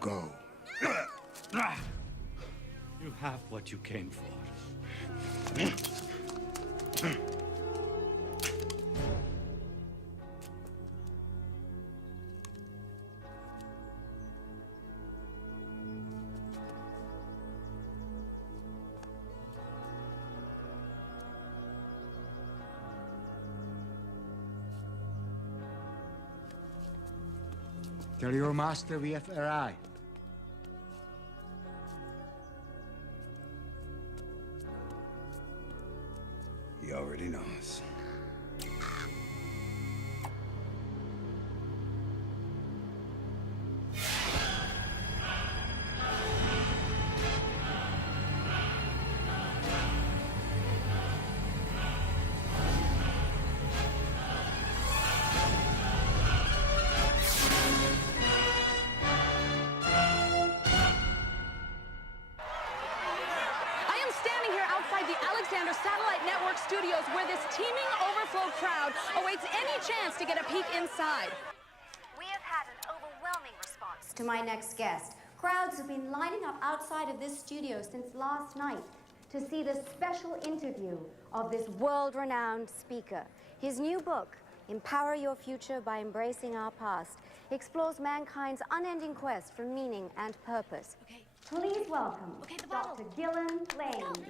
go. You have what you came for. Tell your master we have arrived. He already knows. Studios, where this teeming overflow crowd awaits any chance to get a peek inside. We have had an overwhelming response to my next guest. Crowds have been lining up outside of this studio since last night to see the special interview of this world-renowned speaker. His new book, Empower Your Future by Embracing Our Past, explores mankind's unending quest for meaning and purpose. Okay. Please welcome Dr. Gillen Lane.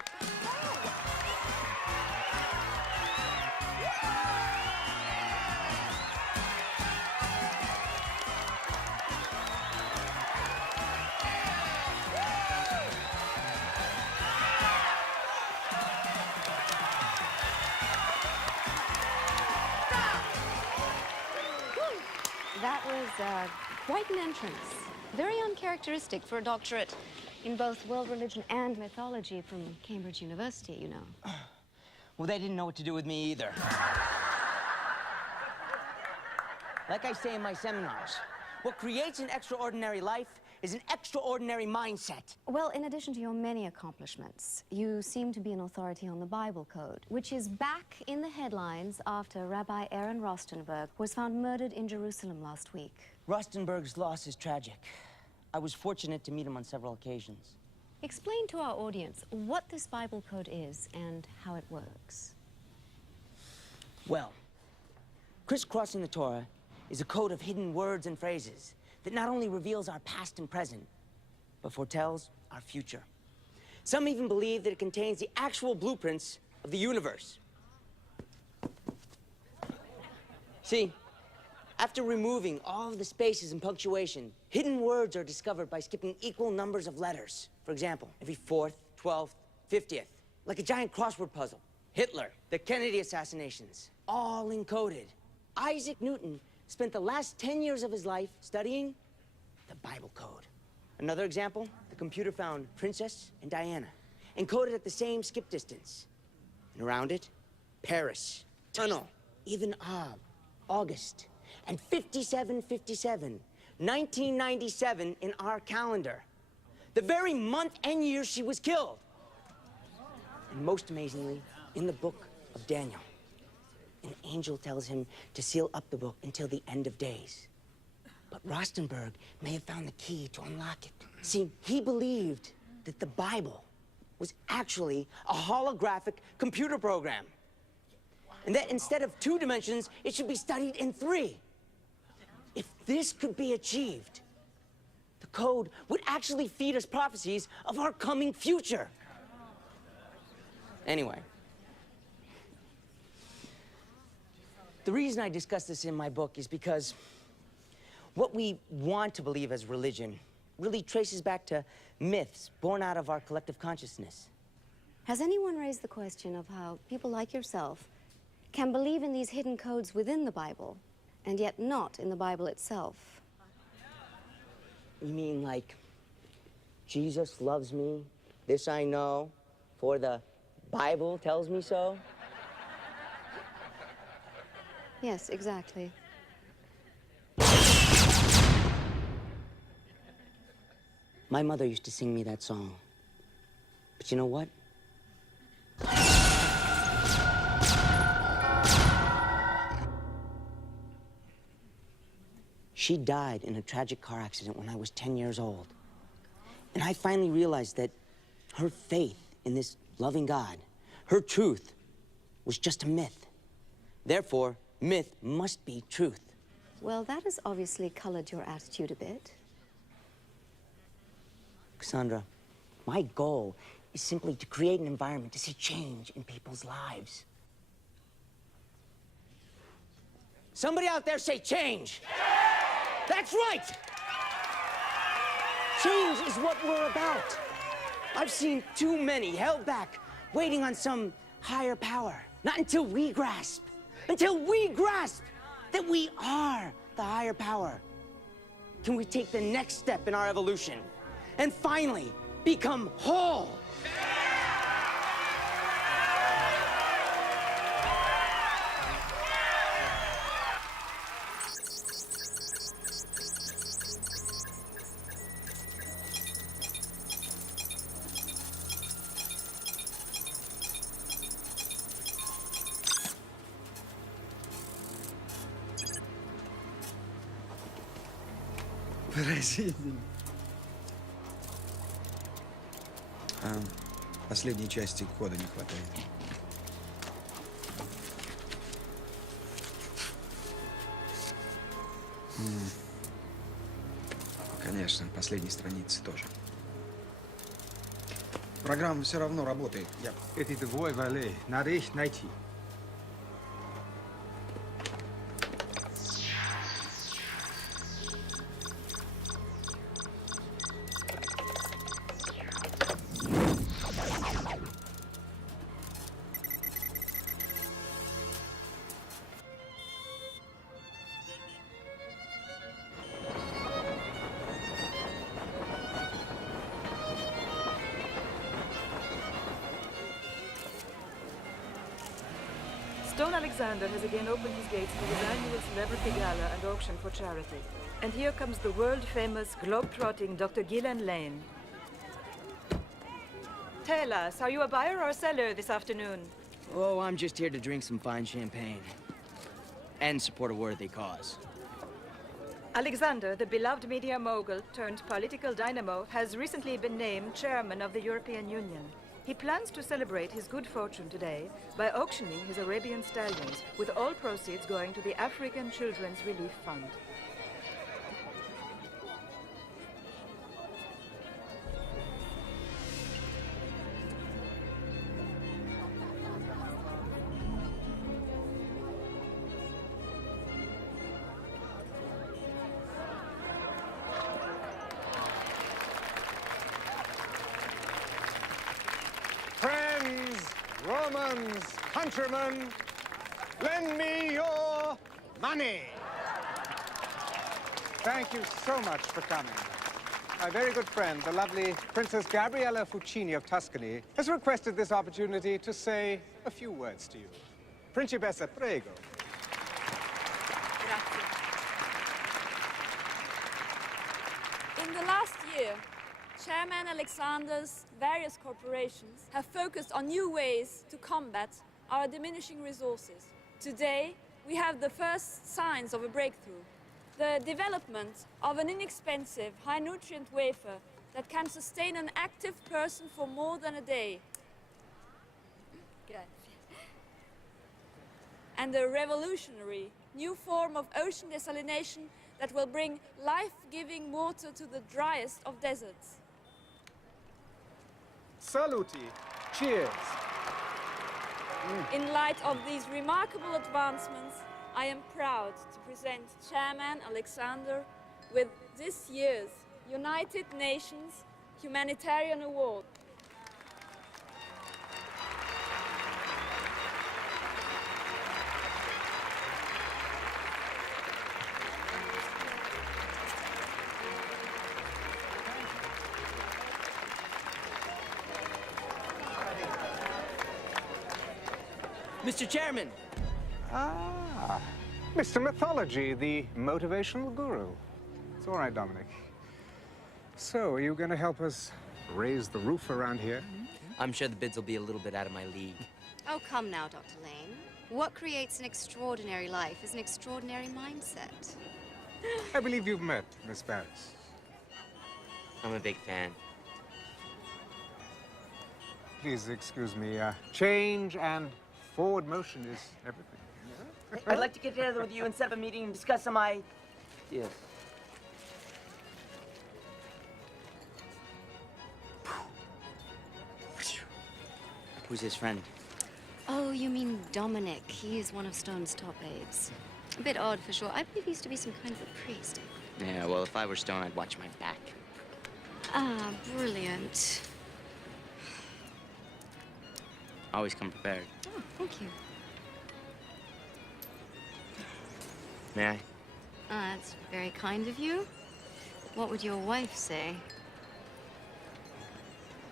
That was quite an entrance. Very uncharacteristic for a doctorate in both world religion and mythology from Cambridge University, you know. Well, they didn't know what to do with me either. Like I say in my seminars, what creates an extraordinary life is an extraordinary mindset. Well, in addition to your many accomplishments, you seem to be an authority on the Bible Code, which is back in the headlines after Rabbi Aaron Rostenberg was found murdered in Jerusalem last week. Rostenberg's loss is tragic. I was fortunate to meet him on several occasions. Explain to our audience what this Bible Code is and how it works. Well, crisscrossing the Torah is a code of hidden words and phrases that not only reveals our past and present, but foretells our future. Some even believe that it contains the actual blueprints of the universe. See, after removing all of the spaces and punctuation, hidden words are discovered by skipping equal numbers of letters. For example, every 4th, 12th, 50th, like a giant crossword puzzle. Hitler, the Kennedy assassinations, all encoded. Isaac Newton spent the last 10 years of his life studying the Bible Code. Another example, the computer found Princess and Diana, encoded at the same skip distance. And around it, Paris, tunnel, even August, and 5757, 1997 in our calendar. The very month and year she was killed. And most amazingly, in the book of Daniel, an angel tells him to seal up the book until the end of days. But Rostenberg may have found the key to unlock it. See, he believed that the Bible was actually a holographic computer program. And that instead of 2 dimensions, it should be studied in 3. If this could be achieved, the code would actually feed us prophecies of our coming future. Anyway, the reason I discuss this in my book is because what we want to believe as religion really traces back to myths born out of our collective consciousness. Has anyone raised the question of how people like yourself can believe in these hidden codes within the Bible and yet not in the Bible itself? You mean like, Jesus loves me, this I know, for the Bible tells me so? Yes, exactly. My mother used to sing me that song. But you know what? She died in a tragic car accident when I was 10 years old. And I finally realized that her faith in this loving God, her truth, was just a myth. Therefore, myth must be truth. Well, that has obviously colored your attitude a bit. Cassandra, my goal is simply to create an environment to see change in people's lives. Somebody out there say change! That's right! Change is what we're about. I've seen too many held back, waiting on some higher power. Not until we grasp that we are the higher power, can we take the next step in our evolution and finally become whole. Последней части кода не хватает. Конечно, последней страницы тоже. Программа все равно работает. Это твой валей. Надо их найти. Stone Alexander has again opened his gates for his annual celebrity gala and auction for charity. And here comes the world-famous, globe-trotting Dr. Gillian Lane. Tell us, are you a buyer or a seller this afternoon? Oh, I'm just here to drink some fine champagne and support a worthy cause. Alexander, the beloved media mogul turned political dynamo, has recently been named chairman of the European Union. He plans to celebrate his good fortune today by auctioning his Arabian stallions, with all proceeds going to the African Children's Relief Fund. Romans, countrymen, lend me your money. Thank you so much for coming. My very good friend, the lovely Princess Gabriella Fucini of Tuscany, has requested this opportunity to say a few words to you. Principessa, prego. Grazie. In the last year, Chairman Alexander's various corporations have focused on new ways to combat our diminishing resources. Today, we have the first signs of a breakthrough. The development of an inexpensive, high-nutrient wafer that can sustain an active person for more than a day. And a revolutionary new form of ocean desalination that will bring life-giving water to the driest of deserts. Saluti. Cheers. In light of these remarkable advancements, I am proud to present Chairman Alexander with this year's United Nations Humanitarian Award. Mr. Chairman! Ah, Mr. Mythology, the motivational guru. It's all right, Dominic. So, are you going to help us raise the roof around here? I'm sure the bids will be a little bit out of my league. Oh, come now, Dr. Lane. What creates an extraordinary life is an extraordinary mindset. I believe you've met Miss Paris. I'm a big fan. Please excuse me. Change and forward motion is everything. I'd like to get together with you and set up a meeting and discuss some ideas. Who's his friend? Oh, you mean Dominic. He is one of Stone's top aides. A bit odd for sure. I believe he used to be some kind of a priest. Yeah, well, if I were Stone, I'd watch my back. Ah, brilliant. Always come prepared. Oh, thank you. May I? That's very kind of you. What would your wife say?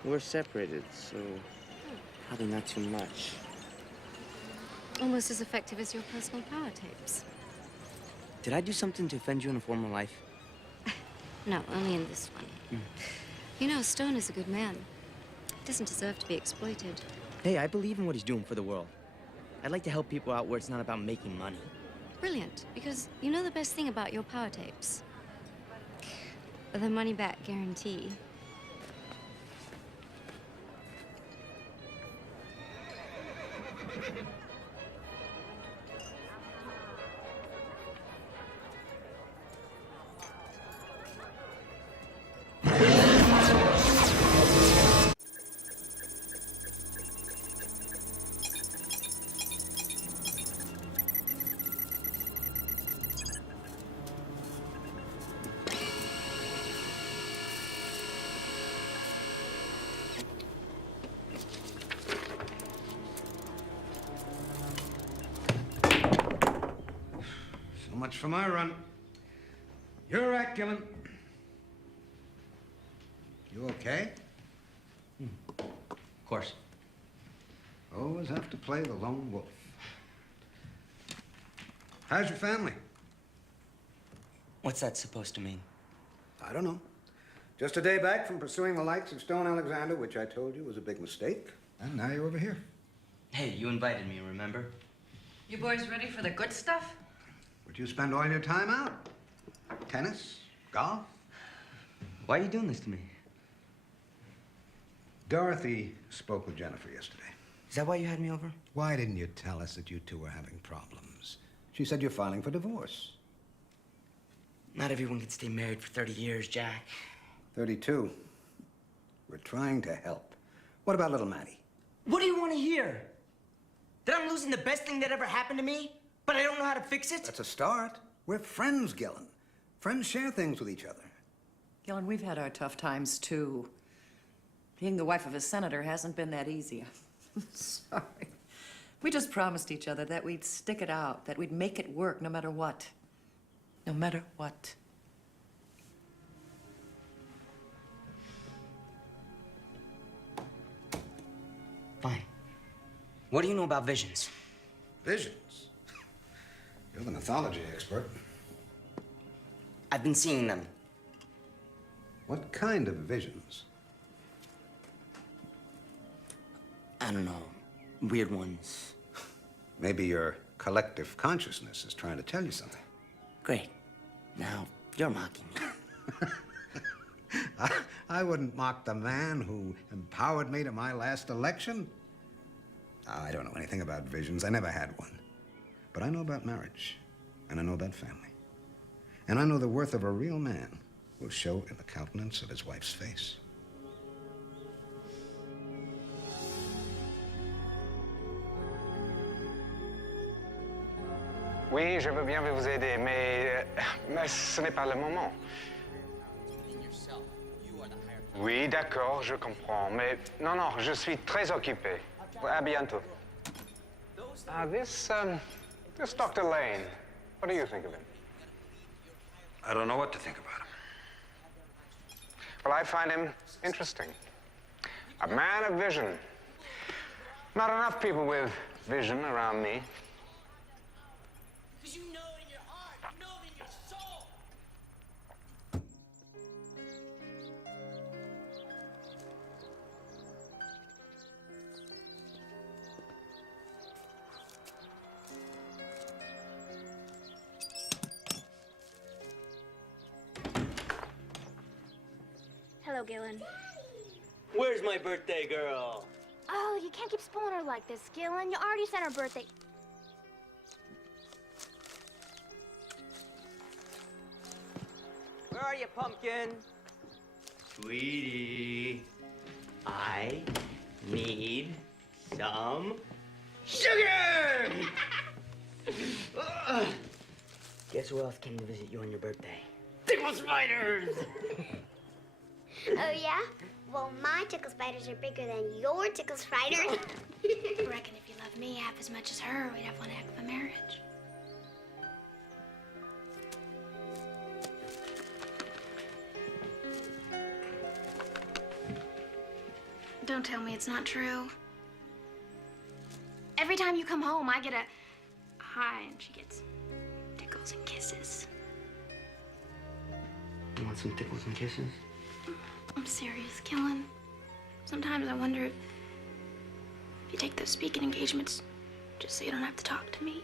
We're separated, so probably not too much. Almost as effective as your personal power tapes. Did I do something to offend you in a former life? No, only in this one. You know, Stone is a good man. He doesn't deserve to be exploited. Hey, I believe in what he's doing for the world. I'd like to help people out where it's not about making money. Brilliant, because you know the best thing about your power tapes? The money-back guarantee. So much for my run. You're right, Gillen. You okay? Of course. Always have to play the lone wolf. How's your family? What's that supposed to mean? I don't know. Just a day back from pursuing the likes of Stone Alexander, which I told you was a big mistake. And now you're over here. Hey, you invited me, remember? You boys ready for the good stuff? Would you spend all your time out? Tennis? Golf? Why are you doing this to me? Dorothy spoke with Jennifer yesterday. Is that why you had me over? Why didn't you tell us that you two were having problems? She said you're filing for divorce. Not everyone can stay married for 30 years, Jack. 32. We're trying to help. What about little Maddie? What do you want to hear? That I'm losing the best thing that ever happened to me, but I don't know how to fix it? That's a start. We're friends, Gillen. Friends share things with each other. Gillen, we've had our tough times, too. Being the wife of a senator hasn't been that easy. Sorry. We just promised each other that we'd stick it out, that we'd make it work no matter what. No matter what. Fine. What do you know about visions? Visions? You're the mythology expert. I've been seeing them. What kind of visions? I don't know. Weird ones. Maybe your collective consciousness is trying to tell you something. Great. Now, you're mocking me. I wouldn't mock the man who empowered me to my last election. I don't know anything about visions. I never had one. But I know about marriage, and I know about family. And I know the worth of a real man will show in the countenance of his wife's face. Oui, je veux bien vous aider, mais ce n'est pas le moment. Oui, d'accord, je comprends, mais non, je suis très occupé. À bientôt. This Dr. Lane, what do you think of him? I don't know what to think about him. Well, I find him interesting. A man of vision. Not enough people with vision around me. Because you know it in your heart, you know it in your soul. Hello, Gillen. Where's my birthday girl? Oh, you can't keep spoiling her like this, Gillen. You already sent her birthday. Where are you, pumpkin? Sweetie, I need some sugar! Guess who else came to visit you on your birthday? Tickle spiders! Oh, yeah? Well, my tickle spiders are bigger than your tickle spiders. I reckon if you loved me half as much as her, we'd have one heck of a marriage. Don't tell me it's not true. Every time you come home, I get a hi, and she gets tickles and kisses. You want some tickles and kisses? I'm serious, Gillen. Sometimes I wonder if you take those speaking engagements just so you don't have to talk to me.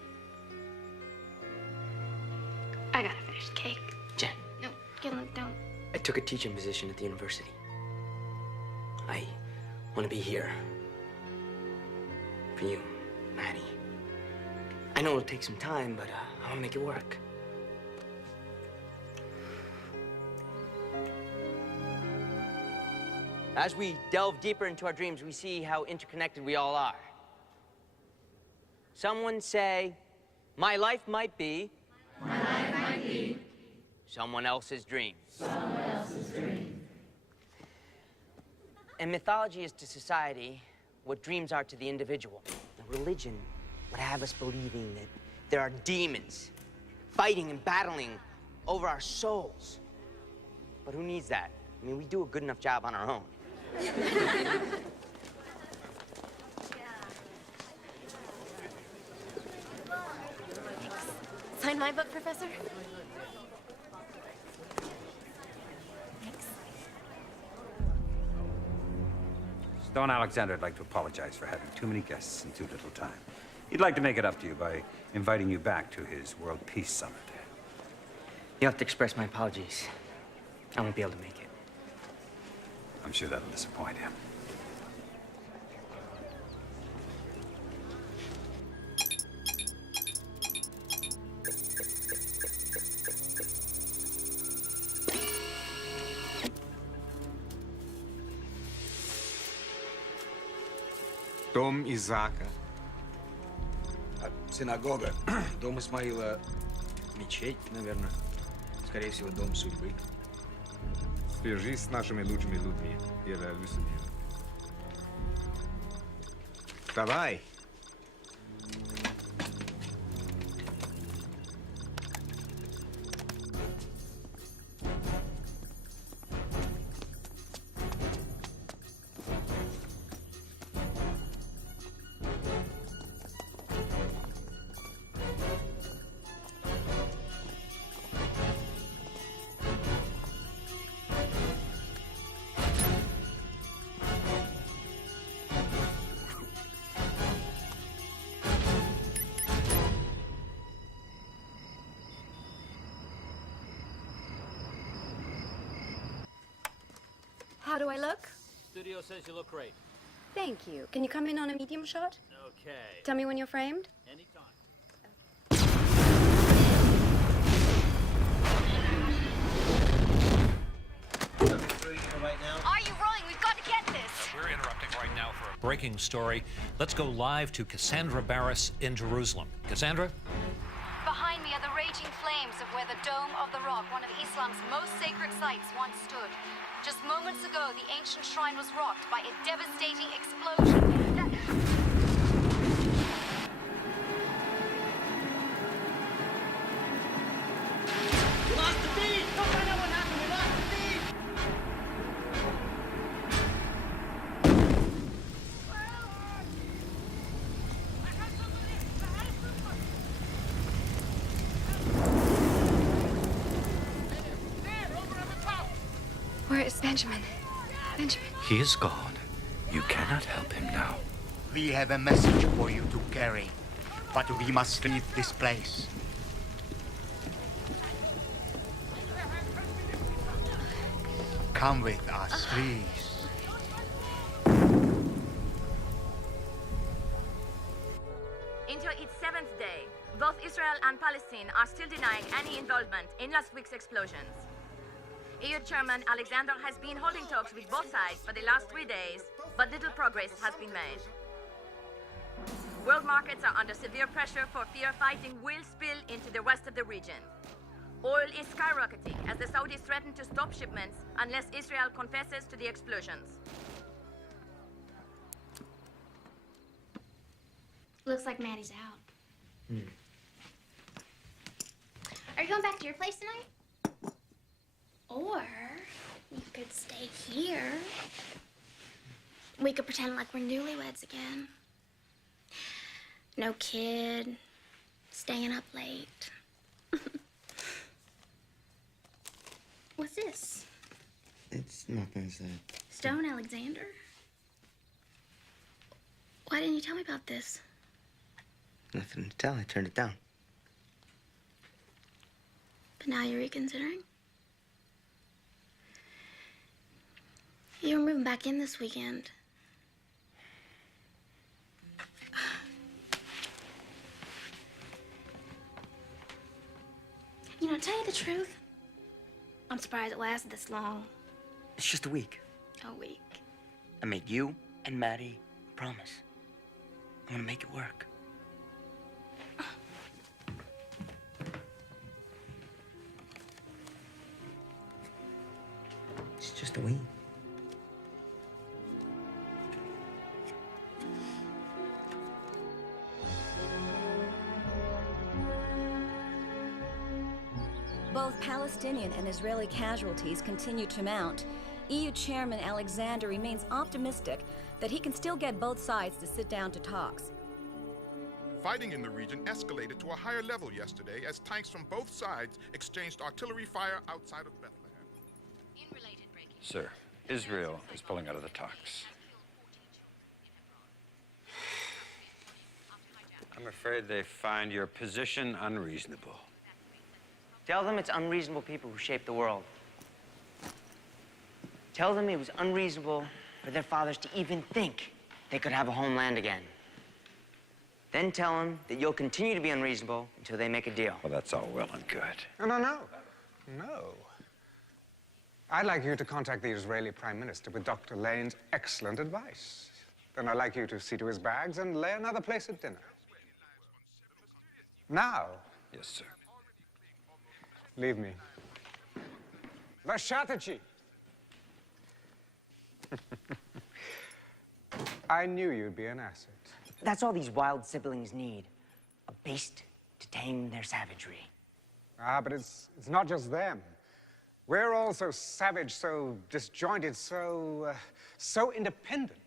I gotta finish the cake. Jen. No, Gillen, don't. I took a teaching position at the university. I want to be here. For you, Maddie. I know it'll take some time, but I want to make it work. As we delve deeper into our dreams, we see how interconnected we all are. Someone say, my life might be someone else's dream. And mythology is to society what dreams are to the individual. Now, religion would have us believing that there are demons fighting and battling over our souls. But who needs that? I mean, we do a good enough job on our own. Sign my book, Professor? Stone Alexander would like to apologize for having too many guests in too little time. He'd like to make it up to you by inviting you back to his World Peace Summit. You'll have to express my apologies. I won't be able to make it. I'm sure that'll disappoint him. Дом Изаака. Синагога. Дом Исмаила. Мечеть, наверное. Скорее всего, дом судьбы. Свяжись с нашими лучшими людьми. Я верю себе. Давай. How do I look? Studio says you look great. Thank you. Can you come in on a medium shot? Okay. Tell me when you're framed. Anytime. Are you rolling? We've got to get this. We're interrupting right now for a breaking story. Let's go live to Cassandra Barris in Jerusalem. Cassandra? Behind me are the raging flames of where the Dome of the Rock, one of Islam's most sacred sites, once stood. Just moments ago, the ancient shrine was rocked by a devastating explosion. We lost the feed! Go find out what happened! We lost the feed! Where is Benjamin? Benjamin. He is gone. You cannot help him now. We have a message for you to carry, but we must leave this place. Come with us, please. Into its 7th day, both Israel and Palestine are still denying any involvement in last week's explosions. EU Chairman Alexander has been holding talks with both sides for the last 3 days, but little progress has been made. World markets are under severe pressure for fear fighting will spill into the rest of the region. Oil is skyrocketing as the Saudis threaten to stop shipments unless Israel confesses to the explosions. Looks like Maddie's out. Are you going back to your place tonight? Or you could stay here. We could pretend like we're newlyweds again. No kid, staying up late. What's this? It's nothing, is it? Stone Alexander? Why didn't you tell me about this? Nothing to tell. I turned it down. But now you're reconsidering? You're moving back in this weekend. You know, to tell you the truth, I'm surprised it lasted this long. It's just a week. A week. I made you and Maddie a promise. I'm gonna make it work. It's just a week. Both Palestinian and Israeli casualties continue to mount. EU Chairman Alexander remains optimistic that he can still get both sides to sit down to talks. Fighting in the region escalated to a higher level yesterday as tanks from both sides exchanged artillery fire outside of Bethlehem. Sir, Israel is pulling out of the talks. I'm afraid they find your position unreasonable. Tell them it's unreasonable people who shape the world. Tell them it was unreasonable for their fathers to even think they could have a homeland again. Then tell them that you'll continue to be unreasonable until they make a deal. Well, that's all well and good. No. I'd like you to contact the Israeli Prime Minister with Dr. Lane's excellent advice. Then I'd like you to see to his bags and lay another place at dinner. Now. Yes, sir. Leave me. Vashatachi! I knew you'd be an asset. That's all these wild siblings need. A beast to tame their savagery. Ah, but it's not just them. We're all so savage, so disjointed, so independent.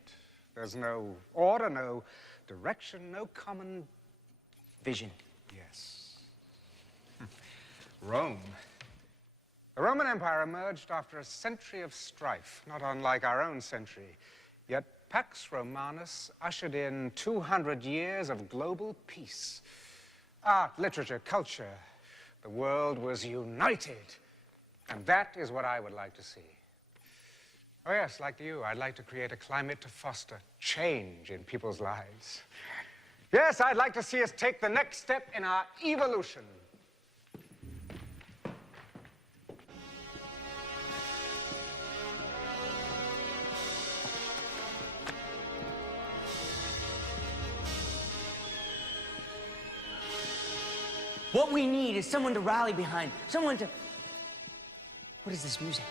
There's no order, no direction, no common... vision. Yes. Rome. The Roman Empire emerged after a century of strife, not unlike our own century. Yet Pax Romanus ushered in 200 years of global peace. Art, literature, culture. The world was united. And that is what I would like to see. Oh yes, like you, I'd like to create a climate to foster change in people's lives. Yes, I'd like to see us take the next step in our evolution. What we need is someone to rally behind, someone to... What is this music?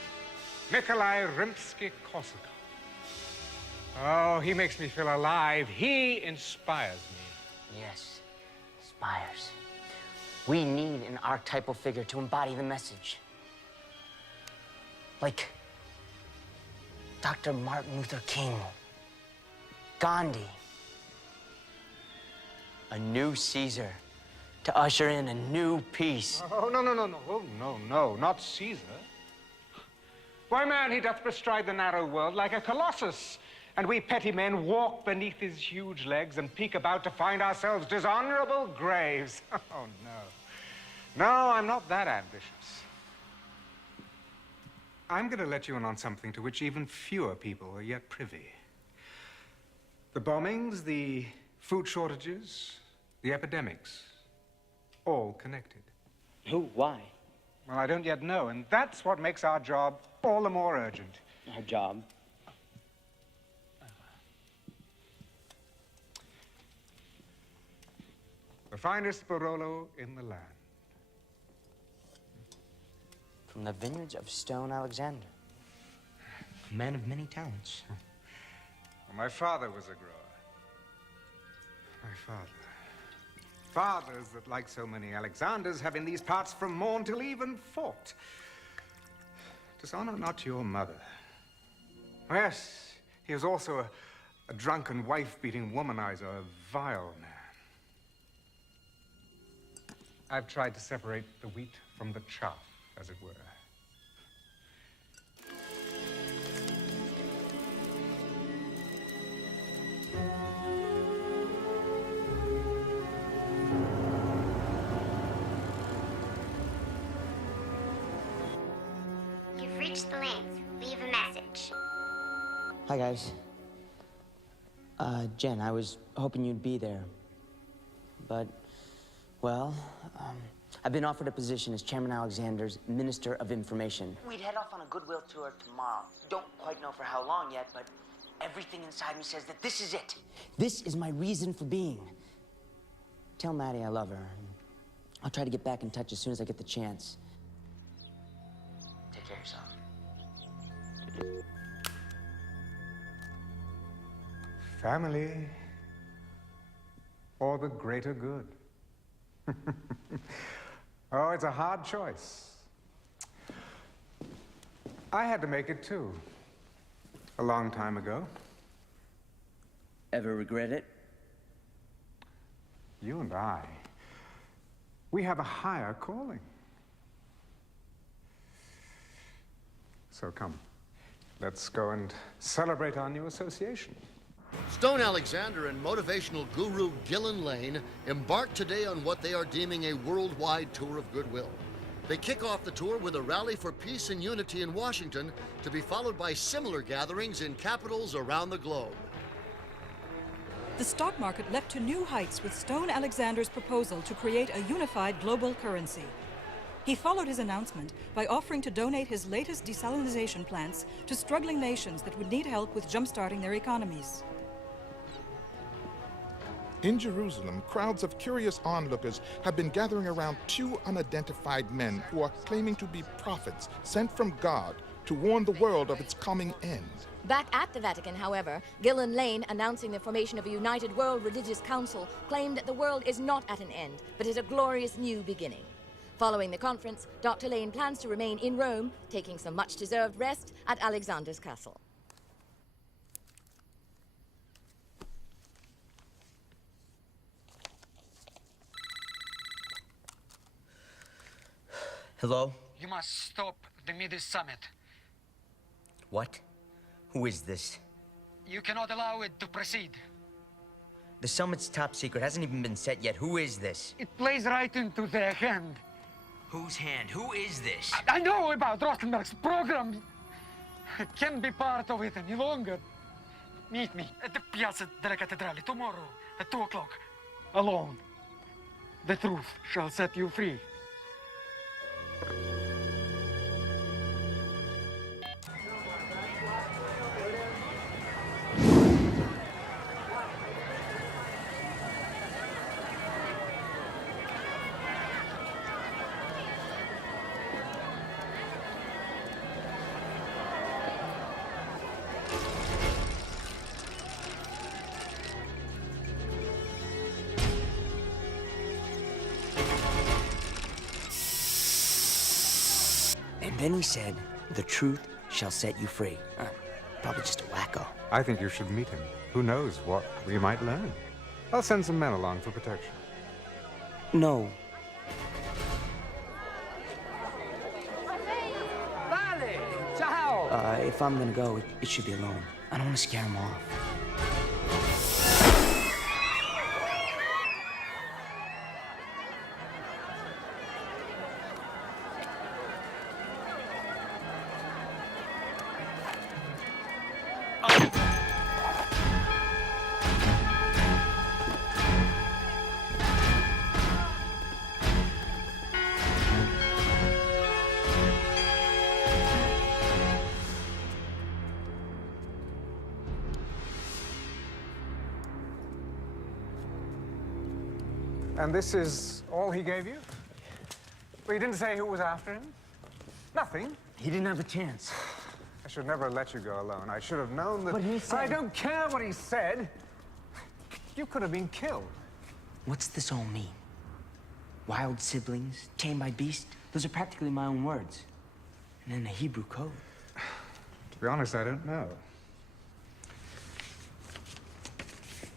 Nikolai Rimsky-Korsakov. Oh, he makes me feel alive. He inspires me. Yes, inspires. We need an archetypal figure to embody the message. Like Dr. Martin Luther King, Gandhi, a new Caesar to usher in a new peace. Oh, no, not Caesar. Why, man, he doth bestride the narrow world like a colossus, and we petty men walk beneath his huge legs and peek about to find ourselves dishonorable graves. Oh, no. No, I'm not that ambitious. I'm going to let you in on something to which even fewer people are yet privy. The bombings, the food shortages, the epidemics, all connected. Who? Why? Well, I don't yet know, and that's what makes our job all the more urgent. Our job? The finest Barolo in the land. From the vineyards of Stone Alexander. A man of many talents. Well, my father was a grower. My father. Fathers that, like so many Alexanders, have in these parts from morn till even fought. Dishonor not your mother. Yes, he was also a drunken, wife-beating womanizer, a vile man. I've tried to separate the wheat from the chaff, as it were. You've reached the lanes. Leave a message. Hi, guys. Jen, I was hoping you'd be there. But, well, I've been offered a position as Chairman Alexander's Minister of Information. We'd head off on a goodwill tour tomorrow. Don't quite know for how long yet, but everything inside me says that this is it. This is my reason for being. Tell Maddie I love her. I'll try to get back in touch as soon as I get the chance. Take care of yourself. Family or the greater good? Oh, it's a hard choice. I had to make it too, a long time ago. Ever regret it? You and I, we have a higher calling. So come, let's go and celebrate our new association. Stone Alexander and motivational guru Gillen Lane embark today on what they are deeming a worldwide tour of goodwill. They kick off the tour with a rally for peace and unity in Washington, to be followed by similar gatherings in capitals around the globe. The stock market leapt to new heights with Stone Alexander's proposal to create a unified global currency. He followed his announcement by offering to donate his latest desalinization plants to struggling nations that would need help with jump-starting their economies. In Jerusalem, crowds of curious onlookers have been gathering around two unidentified men who are claiming to be prophets sent from God to warn the world of its coming end. Back at the Vatican, however, Gillen Lane, announcing the formation of a united world religious council, claimed that the world is not at an end, but is a glorious new beginning. Following the conference, Dr. Lane plans to remain in Rome, taking some much-deserved rest at Alexander's castle. Hello? You must stop the MEGIDDO summit. What? Who is this? You cannot allow it to proceed. The summit's top secret, hasn't even been set yet. Who is this? It plays right into their hand. Whose hand? Who is this? I know about Rostenberg's program. I can't be part of it any longer. Meet me at the Piazza della Cattedrale tomorrow at 2 o'clock. Alone. The truth shall set you free. And then he said, the truth shall set you free. Probably just a wacko. I think you should meet him. Who knows what we might learn? I'll send some men along for protection. No. Vale! Ciao! If I'm gonna go, it should be alone. I don't want to scare him off. And this is all he gave you? Well, he didn't say who was after him? Nothing? He didn't have a chance. I should never let you go alone. I should have known that... But he said... I don't care what he said. You could have been killed. What's this all mean? Wild siblings, chained by beast? Those are practically my own words. And in the Hebrew code. To be honest, I don't know.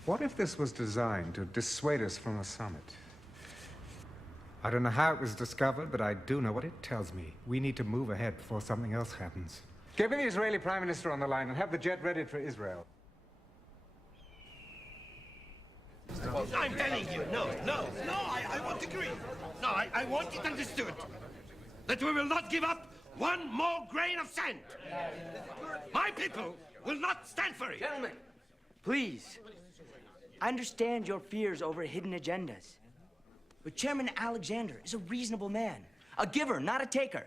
What if this was designed to dissuade us from a summit? I don't know how it was discovered, but I do know what it tells me. We need to move ahead before something else happens. Get me the Israeli Prime Minister on the line and have the jet ready for Israel. I'm telling you, no, I won't agree. No, I want it understood that we will not give up one more grain of sand. My people will not stand for it. Gentlemen, please. I understand your fears over hidden agendas. But Chairman Alexander is a reasonable man. A giver, not a taker.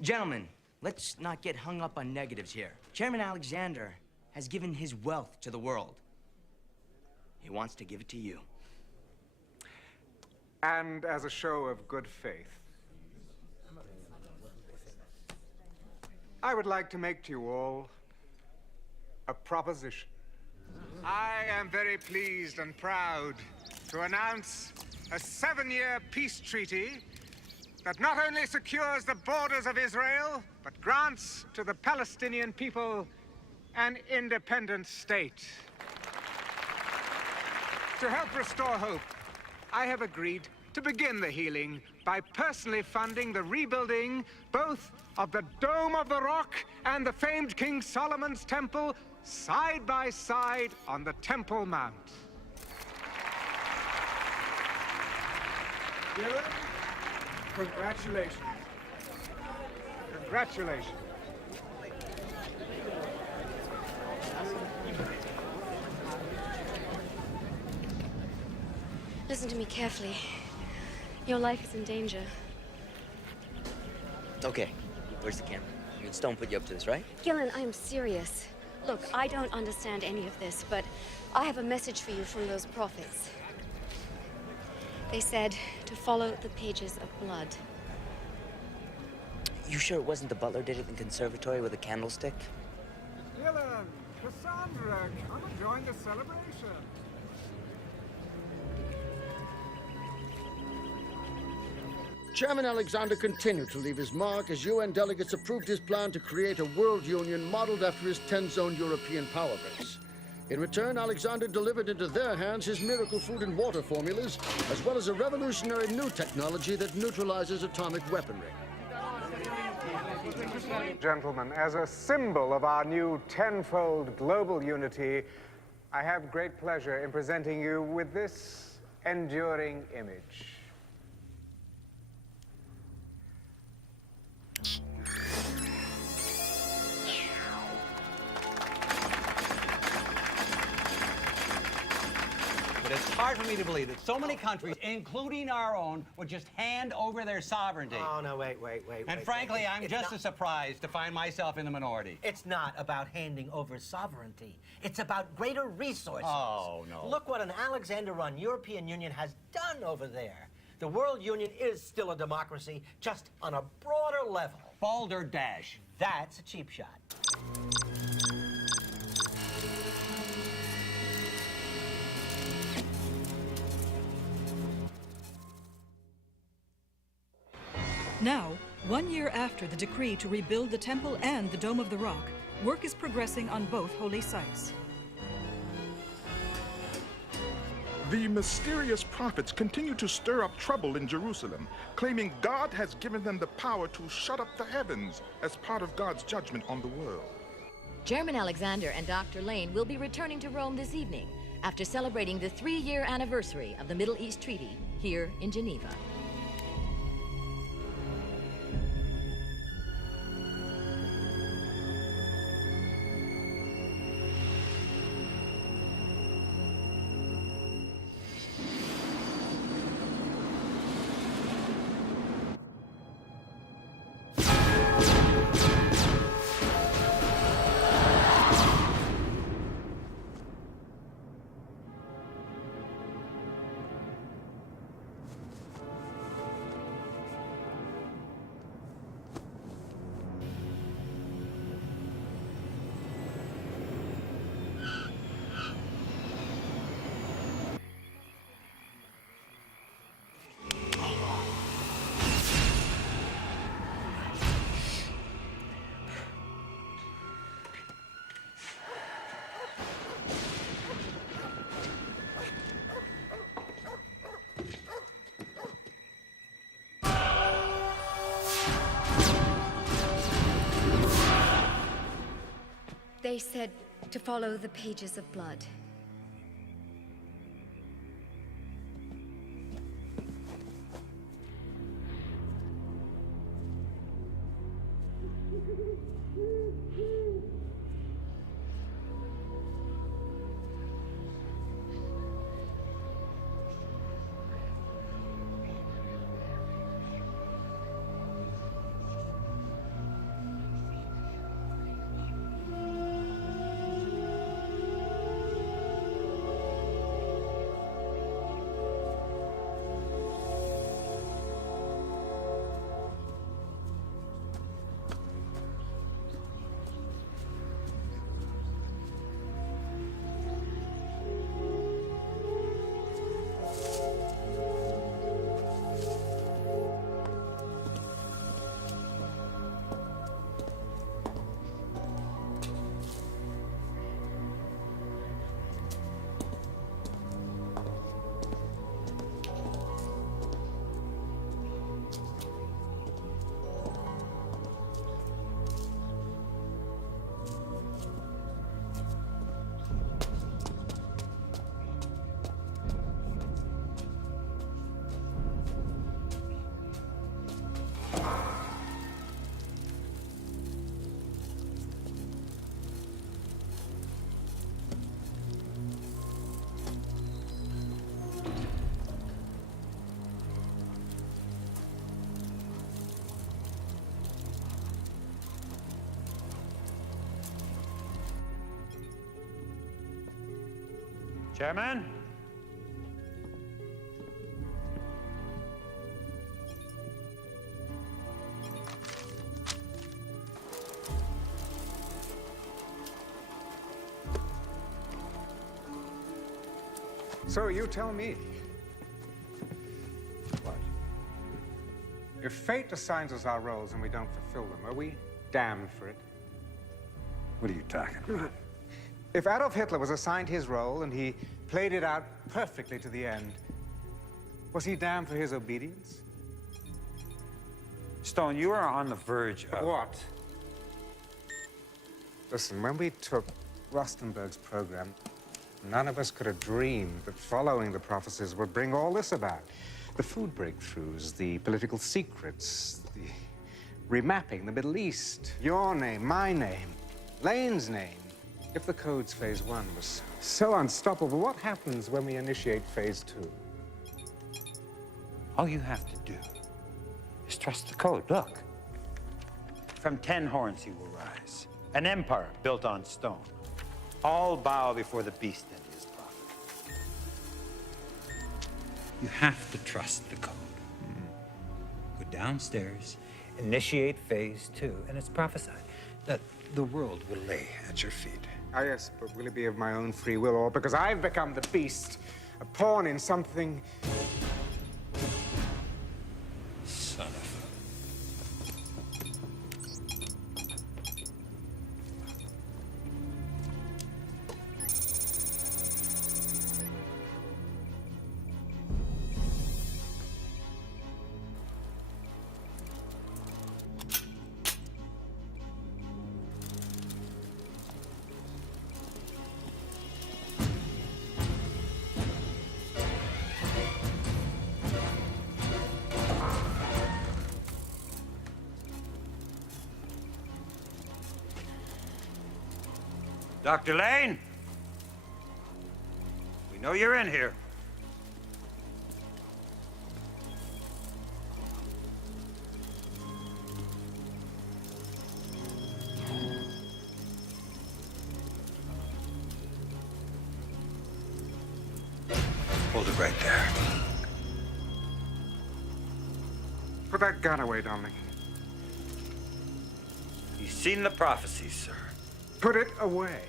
Gentlemen, let's not get hung up on negatives here. Chairman Alexander has given his wealth to the world. He wants to give it to you. And as a show of good faith, I would like to make to you all a proposition. I am very pleased and proud to announce a 7-year peace treaty that not only secures the borders of Israel, but grants to the Palestinian people an independent state. To help restore hope, I have agreed to begin the healing by personally funding the rebuilding both of the Dome of the Rock and the famed King Solomon's Temple side by side on the Temple Mount. Dylan, congratulations. Congratulations. Listen to me carefully. Your life is in danger. Okay, where's the camera? I mean, Stone put you up to this, right? Gillen, I am serious. Look, I don't understand any of this, but I have a message for you from those prophets. They said to follow the pages of blood. You sure it wasn't the butler did it in the conservatory with a candlestick? Dylan, Cassandra, come and join the celebration. Chairman Alexander continued to leave his mark as UN delegates approved his plan to create a world union modeled after his 10-zone European power base. In return, Alexander delivered into their hands his miracle food and water formulas, as well as a revolutionary new technology that neutralizes atomic weaponry. Gentlemen, as a symbol of our new tenfold global unity, I have great pleasure in presenting you with this enduring image. It's hard for me to believe that so many countries, including our own, would just hand over their sovereignty. Oh, no, wait. And frankly, I'm just as surprised to find myself in the minority. It's not about handing over sovereignty. It's about greater resources. Oh, no. Look what an Alexander-run European Union has done over there. The World Union is still a democracy, just on a broader level. Balderdash. That's a cheap shot. Now, 1 year after the decree to rebuild the temple and the Dome of the Rock, work is progressing on both holy sites. The mysterious prophets continue to stir up trouble in Jerusalem, claiming God has given them the power to shut up the heavens as part of God's judgment on the world. Chairman Alexander and Dr. Lane will be returning to Rome this evening after celebrating the 3-year anniversary of the Middle East Treaty here in Geneva. They said to follow the pages of blood. Chairman? So you tell me. What? If fate assigns us our roles and we don't fulfill them, are we damned for it? What are you talking about? If Adolf Hitler was assigned his role and he played it out perfectly to the end, was he damned for his obedience? Stone, you are on the verge of... What? Listen, when we took Rostenberg's program, none of us could have dreamed that following the prophecies would bring all this about. The food breakthroughs, the political secrets, the remapping the Middle East, your name, my name, Lane's name. If the code's phase 1 was so unstoppable, what happens when we initiate phase 2? All you have to do is trust the code. Look. From 10 horns he will rise. An empire built on stone. All bow before the beast and his prophet. You have to trust the code. Go downstairs, initiate phase 2, and it's prophesied that the world will lay at your feet. Ah, yes, but will it be of my own free will or because I've become the beast, a pawn in something... Son of Dr. Lane? We know you're in here. Hold it right there. Put that gun away, Dominic. You've seen the prophecies, sir. Put it away.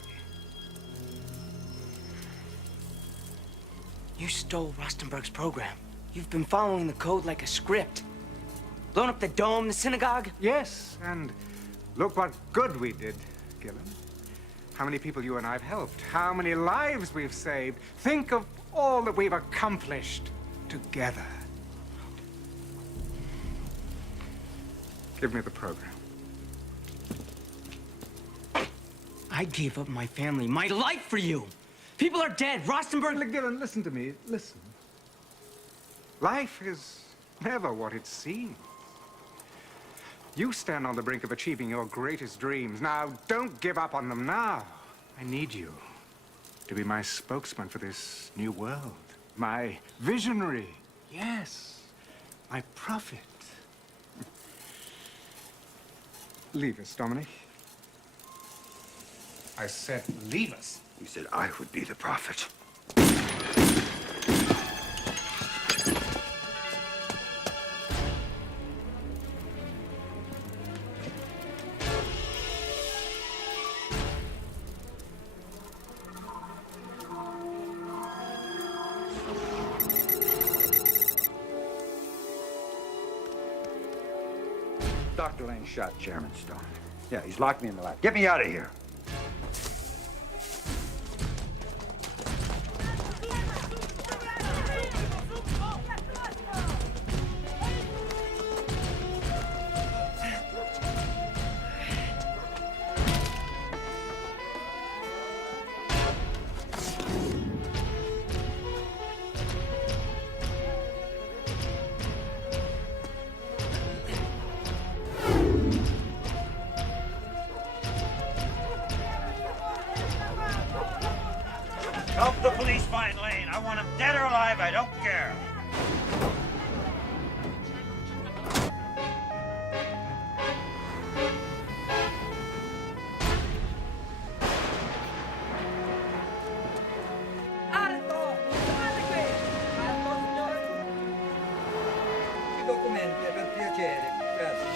You stole Rostenberg's program. You've been following the code like a script. Blown up the dome, the synagogue. Yes, and look what good we did, Gillen. How many people you and I have helped. How many lives we've saved. Think of all that we've accomplished together. Give me the program. I gave up my family, my life for you. People are dead. Rostenberg... Gillen, listen to me. Listen. Life is never what it seems. You stand on the brink of achieving your greatest dreams. Now, don't give up on them now. I need you to be my spokesman for this new world. My visionary. Yes. My prophet. Leave us, Dominic. I said leave us. You said I would be the prophet. Dr. Lane shot Chairman Stone. Yeah, he's locked me in the lab. Get me out of here. Help the police find Lane. I want him dead or alive. I don't care. Alto! Guardate qui! Alto, signore! I documenti, per piacere. Grazie.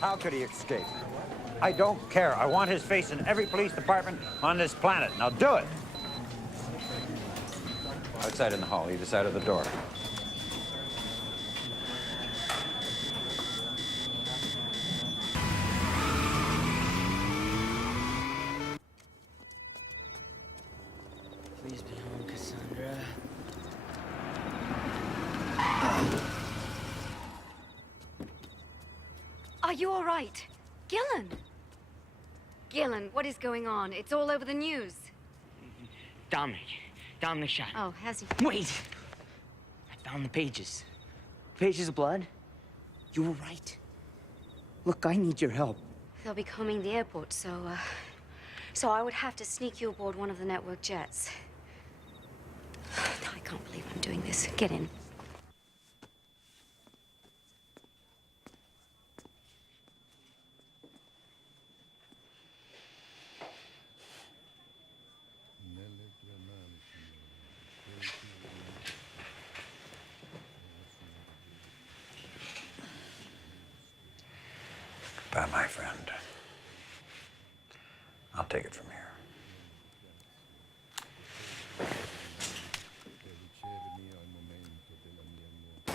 How could he escape? I don't care. I want his face in every police department on this planet. Now do it. Outside in the hall, either side of the door. Please be home, Cassandra. Are you all right? Gillen! Gillen, what is going on? It's all over the news. Dominic shot. Oh, has he? Wait! I found the pages. Pages of blood? You were right. Look, I need your help. They'll be combing the airport, so I would have to sneak you aboard one of the network jets. I can't believe I'm doing this. Get in. Goodbye, my friend. I'll take it from here.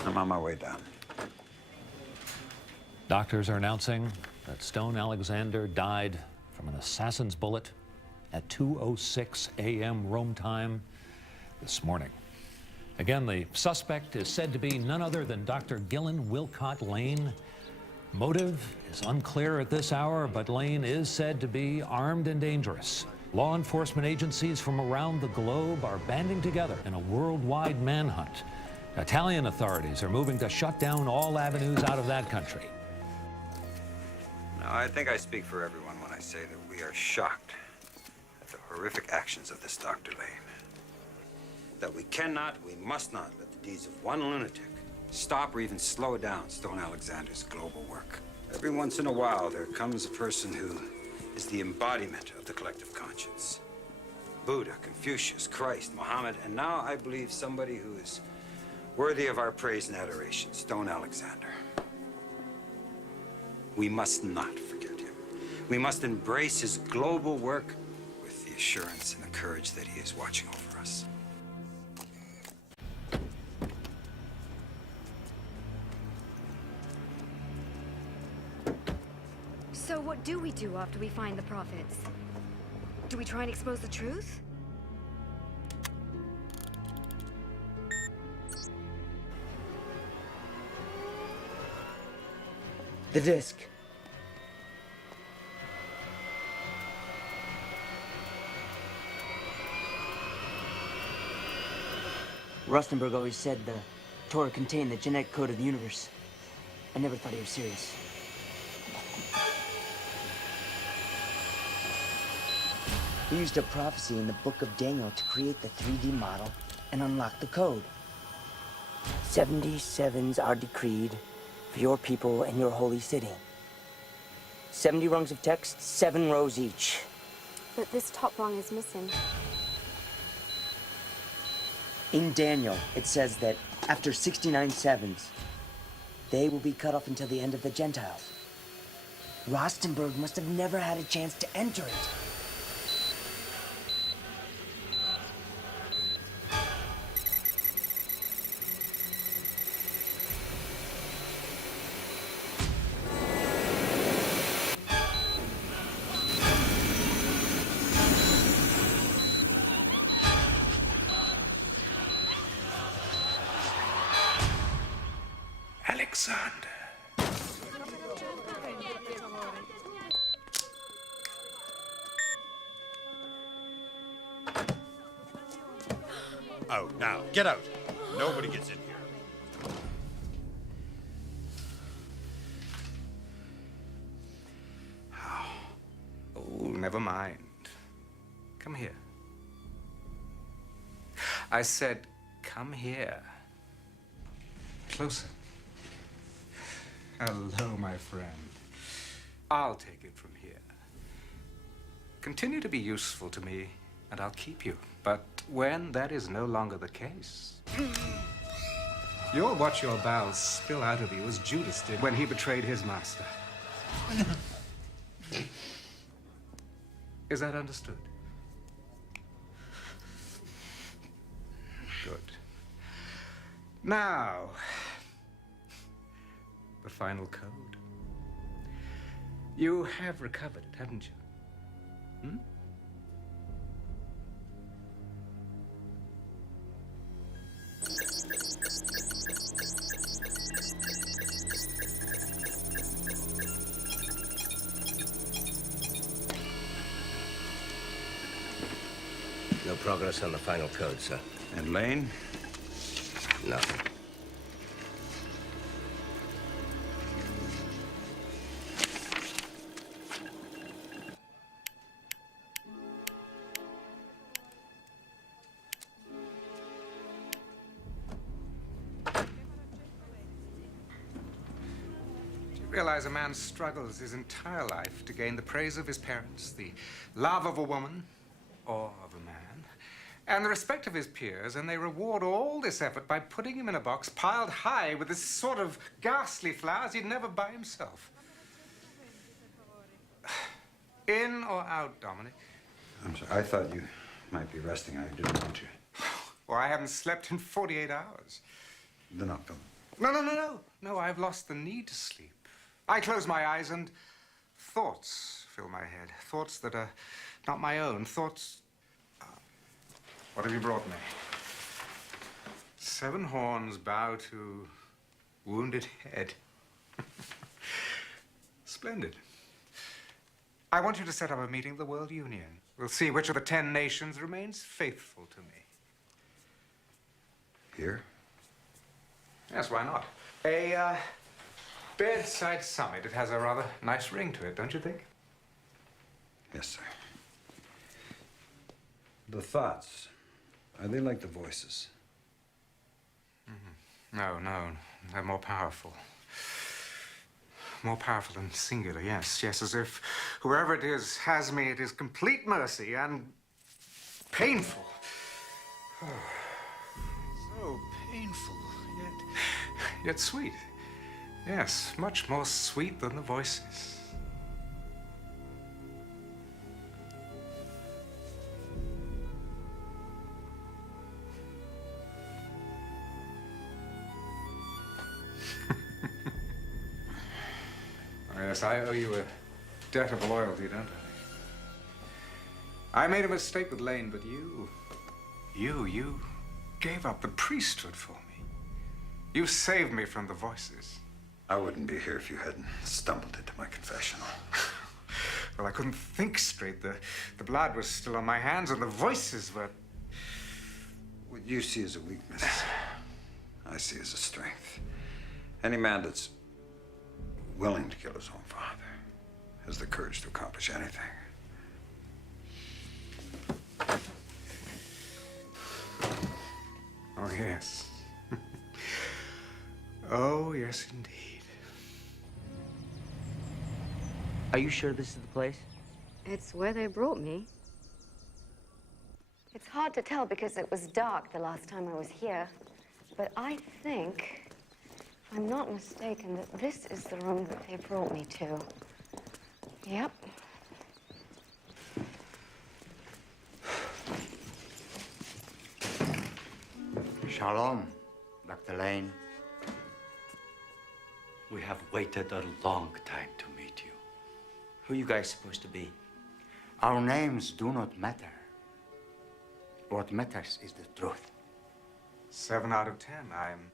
I'm on my way down. Doctors are announcing that Stone Alexander died from an assassin's bullet at 2:06 a.m. Rome time this morning. Again, the suspect is said to be none other than Dr. Gillen Wilcott Lane. Motive is unclear at this hour, but Lane is said to be armed and dangerous. Law enforcement agencies from around the globe are banding together in a worldwide manhunt. Italian authorities are moving to shut down all avenues out of that country. Now, I think I speak for everyone when I say that we are shocked at the horrific actions of this Dr. Lane. That we cannot, we must not let the deeds of one lunatic stop or even slow down Stone Alexander's global work. Every once in a while, there comes a person who is the embodiment of the collective conscience. Buddha, Confucius, Christ, Muhammad, and now I believe somebody who is worthy of our praise and adoration, Stone Alexander. We must not forget him. We must embrace his global work with the the assurance and the courage that he is watching over us. So what do we do after we find the prophets? Do we try and expose the truth? The disc. Rostenberg always said the Torah contained the genetic code of the universe. I never thought he was serious. He used a prophecy in the book of Daniel to create the 3D model and unlock the code. 77s are decreed for your people and your holy city. 70 rungs of text, 7 rows each. But this top rung is missing. In Daniel, it says that after 69 sevens, they will be cut off until the end of the Gentiles. Rostenberg must have never had a chance to enter it. Alexander. Out now. Get out. Nobody gets in here. Oh, never mind. Come here. I said, come here. Closer. Hello, my friend. I'll take it from here. Continue to be useful to me, and I'll keep you. But when that is no longer the case, you'll watch your bowels spill out of you as Judas did when he betrayed his master. Is that understood? Good. Now, the final code. You have recovered it, haven't you? Hmm? No progress on the final code, sir. And Lane? Nothing. Realize a man struggles his entire life to gain the praise of his parents, the love of a woman or of a man, and the respect of his peers, and they reward all this effort by putting him in a box piled high with this sort of ghastly flowers he'd never buy himself. In or out, Dominic? I'm sorry. I thought you might be resting. I didn't want you. Well, I haven't slept in 48 hours. Then I'll film. No, I've lost the need to sleep. I close my eyes and thoughts fill my head. Thoughts that are not my own. Thoughts... What have you brought me? 7 horns bow to wounded head. Splendid. I want you to set up a meeting of the World Union. We'll see which of the 10 nations remains faithful to me. Here? Yes, why not? A bedside summit. It has a rather nice ring to it, don't you think? Yes, sir. The thoughts, are they like the voices? No, they're more powerful. More powerful and singular, yes, as if whoever it is has me at his complete mercy and painful. Oh, so painful, yet sweet. Yes, much more sweet than the voices. Yes, I owe you a debt of loyalty, don't I? I made a mistake with Lane, but you gave up the priesthood for me. You saved me from the voices. I wouldn't be here if you hadn't stumbled into my confessional. Well, I couldn't think straight. The blood was still on my hands, and the voices were... What you see as a weakness, I see as a strength. Any man that's willing to kill his own father has the courage to accomplish anything. Oh, yes. Oh, yes, indeed. Are you sure this is the place? It's where they brought me. It's hard to tell because it was dark the last time I was here. But I think, if I'm not mistaken, that this is the room that they brought me to. Yep. Shalom, Dr. Lane. We have waited a long time to meet you. Who are you guys supposed to be? Our names do not matter. What matters is the truth. 7 out of 10. I'm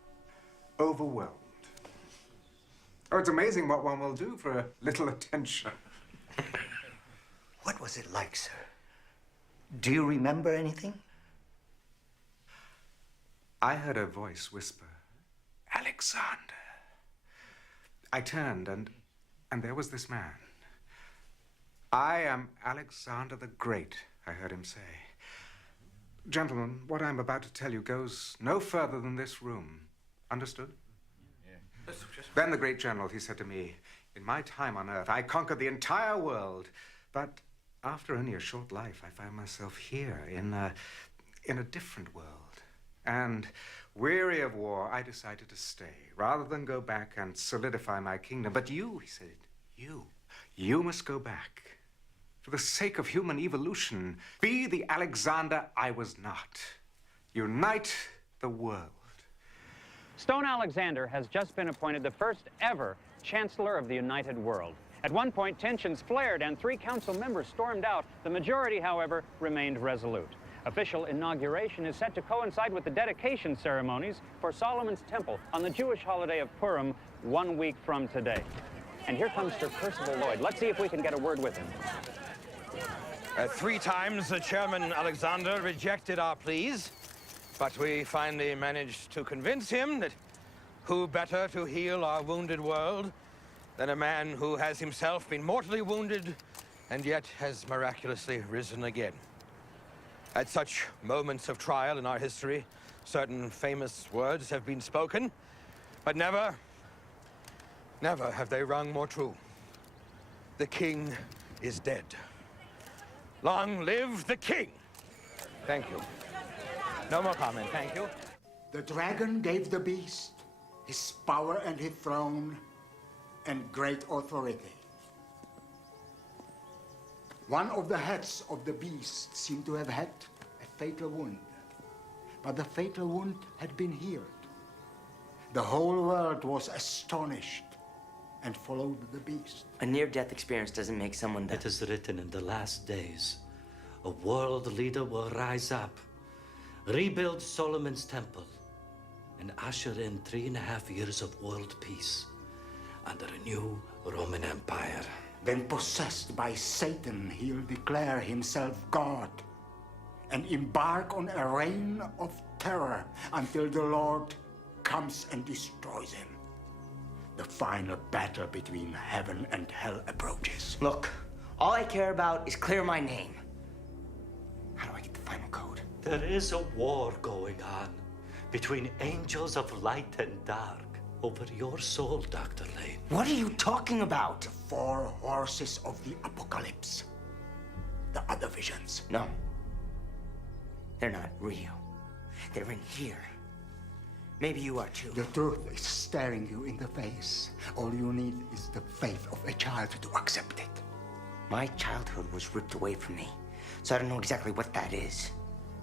overwhelmed. Oh, it's amazing what one will do for a little attention. What was it like, sir? Do you remember anything? I heard a voice whisper, Alexander. I turned, and there was this man. I am Alexander the Great, I heard him say. Gentlemen, what I'm about to tell you goes no further than this room. Understood? Yeah. Then the great general, he said to me, in my time on Earth, I conquered the entire world. But after only a short life, I found myself here in a different world. And weary of war, I decided to stay, rather than go back and solidify my kingdom. But you, he said, you must go back. For the sake of human evolution, be the Alexander I was not. Unite the world. Stone Alexander has just been appointed the first ever Chancellor of the United World. At one point, tensions flared and 3 council members stormed out. The majority, however, remained resolute. Official inauguration is set to coincide with the dedication ceremonies for Solomon's Temple on the Jewish holiday of Purim 1 week from today. And here comes Sir Percival Lloyd. Let's see if we can get a word with him. 3 times Chairman Alexander rejected our pleas, but we finally managed to convince him that who better to heal our wounded world than a man who has himself been mortally wounded and yet has miraculously risen again. At such moments of trial in our history, certain famous words have been spoken, but never have they rung more true. The king is dead. Long live the king! Thank you. No more comment, thank you. The dragon gave the beast his power and his throne and great authority. One of the heads of the beast seemed to have had a fatal wound, but the fatal wound had been healed. The whole world was astonished and followed the beast. A near-death experience doesn't make someone die. It is written in the last days, a world leader will rise up, rebuild Solomon's temple, and usher in 3.5 years of world peace under a new Roman Empire. Then, possessed by Satan, he'll declare himself God and embark on a reign of terror until the Lord comes and destroys him. The final battle between heaven and hell approaches. Look, all I care about is clear my name. How do I get the final code? There is a war going on between angels of light and dark over your soul, Dr. Lane. What are you talking about? The 4 horses of the apocalypse. The other visions. No. They're not real. They're in here. Maybe you are too. The truth is staring you in the face. All you need is the faith of a child to accept it. My childhood was ripped away from me, so I don't know exactly what that is.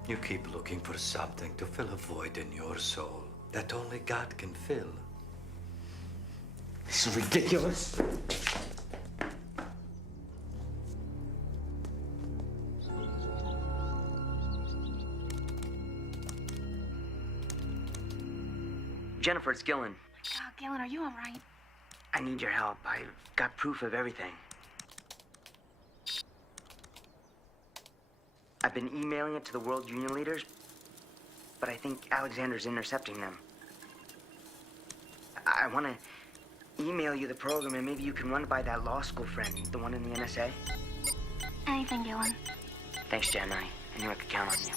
You keep looking for something to fill a void in your soul that only God can fill. This is ridiculous. Jennifer, it's Gillen. Oh, Gillen, are you all right? I need your help. I've got proof of everything. I've been emailing it to the World Union leaders, but I think Alexander's intercepting them. I want to email you the program, and maybe you can run it by that law school friend, the one in the NSA. Anything, Gillen. Thanks, Jen. I knew I could count on you.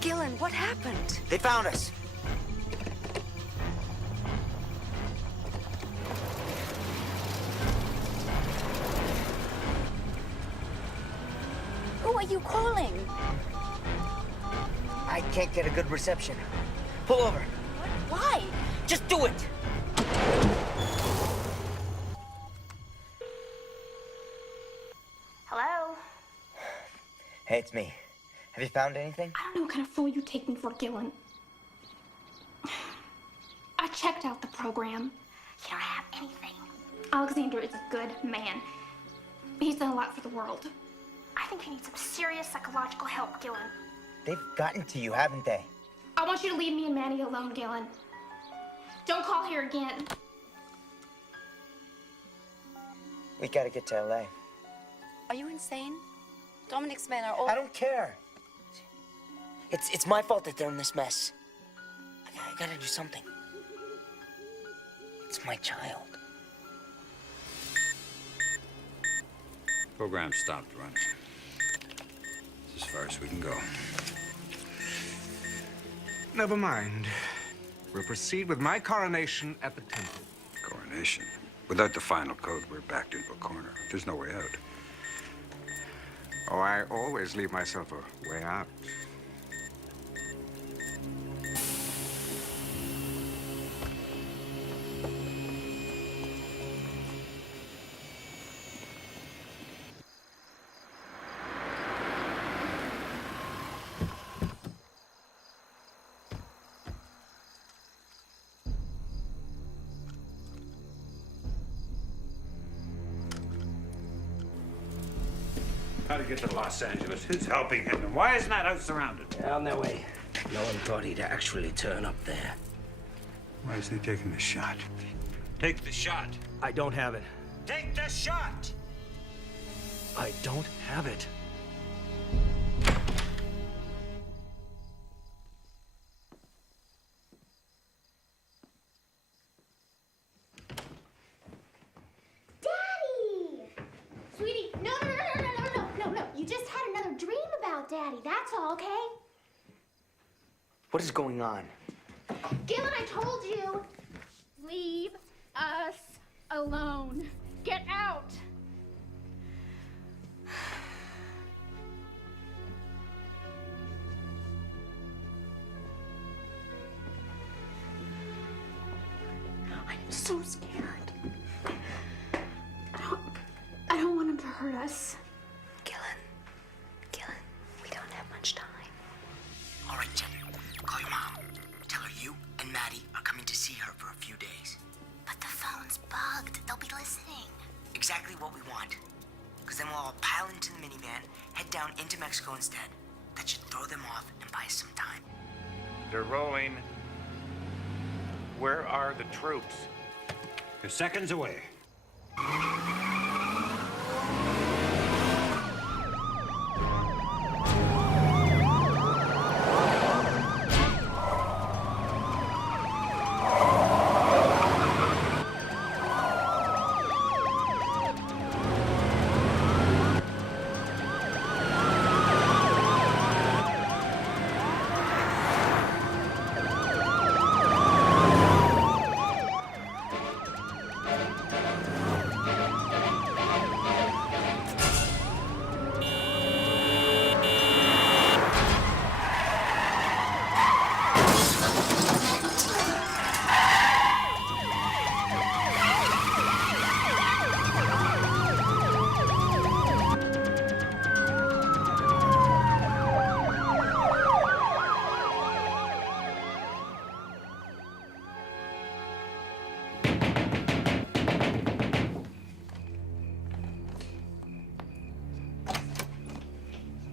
Gillen, what happened? They found us. Who are you calling? I can't get a good reception. Pull over. Why? Just do it. Hello? Hey, it's me. Have you found anything? I don't know what kind of fool you take me for, Gillen. I checked out the program. You don't have anything. Alexander is a good man. He's done a lot for the world. I think you need some serious psychological help, Gillen. They've gotten to you, haven't they? I want you to leave me and Maddie alone, Gillen. Don't call here again. We gotta get to LA. Are you insane? Dominic's men are all... I don't care. It's my fault that they're in this mess. I gotta do something. It's my child. Program stopped running. It's as far as we can go. Never mind. We'll proceed with my coronation at the temple. Coronation? Without the final code, we're backed into a corner. There's no way out. Oh, I always leave myself a way out. How to get to Los Angeles? Who's helping him? And why isn't that house surrounded? They're on their way. No one thought he'd actually turn up there. Why isn't he taking the shot? Take the shot. I don't have it. Take the shot! I don't have it. Sweetie, no. You just had another dream about Daddy. That's all, okay? What is going on? Gillen, I told you. Leave us alone. Get out. I'm so scared. I don't want him to hurt us. Gillen, we don't have much time. All right, Jen. Call your mom. Tell her you and Maddie are coming to see her for a few days. But the phone's bugged. They'll be listening. Exactly what we want. Because then we'll all pile into the minivan, head down into Mexico instead. That should throw them off and buy us some time. They're rolling. Where are the troops? They're seconds away.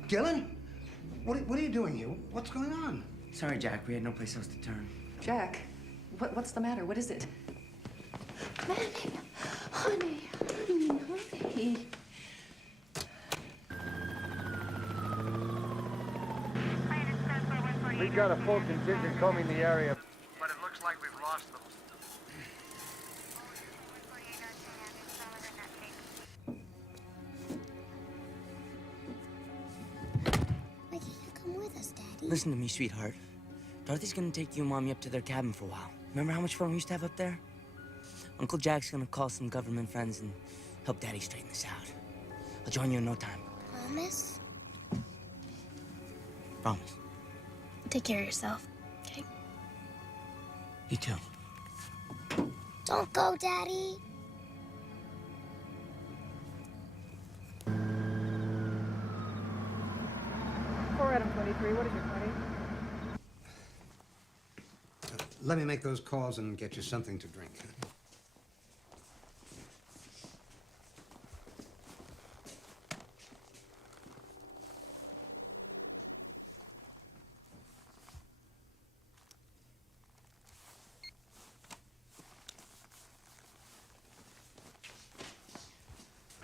Gillen? What are you doing here? What's going on? Sorry, Jack. We had no place else to turn. Jack, what's the matter? What is it? Honey. We've got a full contingent combing the area, but it looks like we've lost them. Why can't you come with us, Daddy? Listen to me, sweetheart. Dorothy's gonna take you and Mommy up to their cabin for a while. Remember how much fun we used to have up there? Uncle Jack's gonna call some government friends and help Daddy straighten this out. I'll join you in no time. Promise? Promise. Take care of yourself, okay? You too. Don't go, Daddy. Poor Adam 23, what is your 20? Let me make those calls and get you something to drink.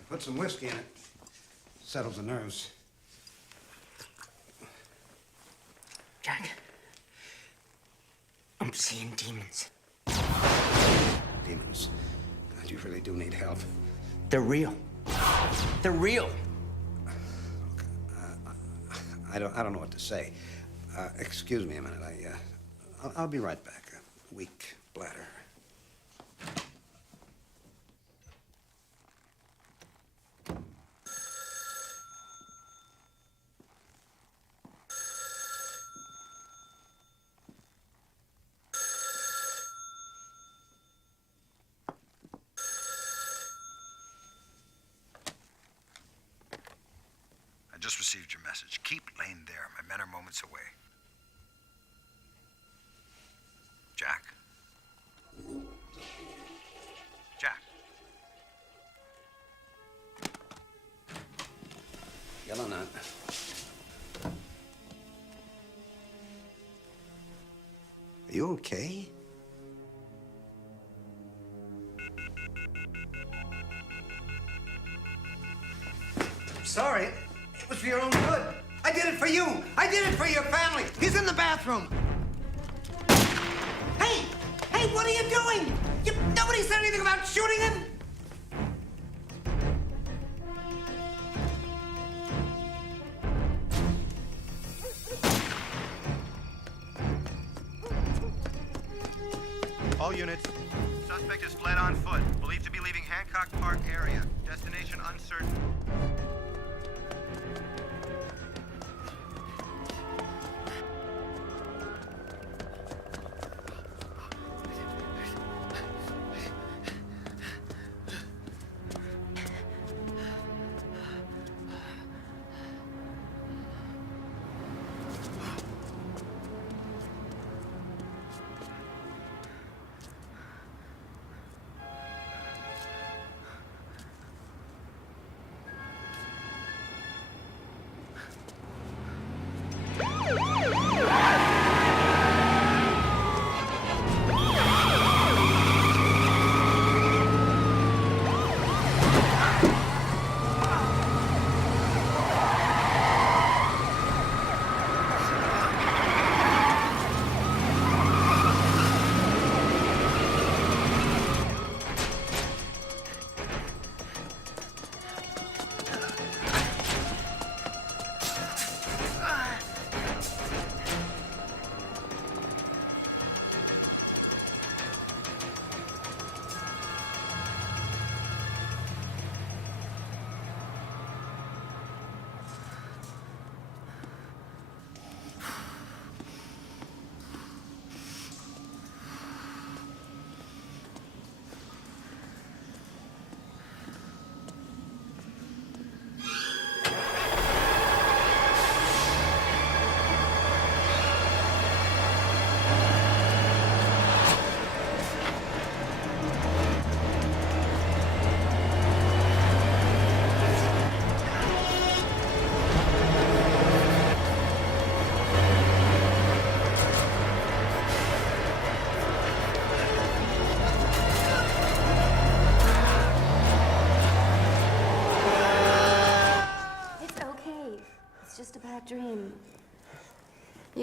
Put some whiskey in it. Settles the nerves. Jack. I'm seeing demons. Demons? God, you really do need help. They're real. They're real. I don't know what to say. Excuse me a minute. I'll be right back. Weak bladder. I just received your message. Keep Lane there. My men are moments away. Jack? Jack? Yelling at. Are you okay? I'm sorry. It was for your own good. I did it for you. I did it for your family. He's in the bathroom. Hey! Hey, what are you doing? Nobody said anything about shooting him? All units. Suspect has fled on foot. Believed to be leaving Hancock Park area. Destination uncertain.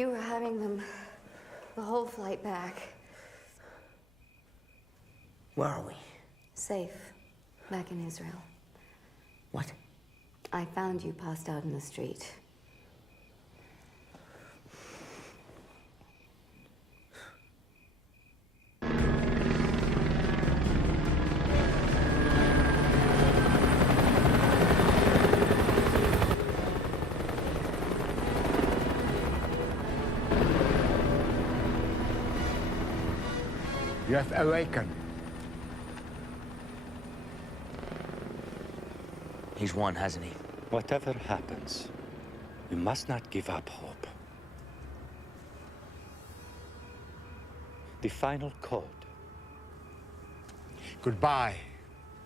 You were having them the whole flight back. Where are we? Safe. Back in Israel. What? I found you passed out in the street. You have awakened. He's won, hasn't he? Whatever happens, we must not give up hope. The final code. Goodbye,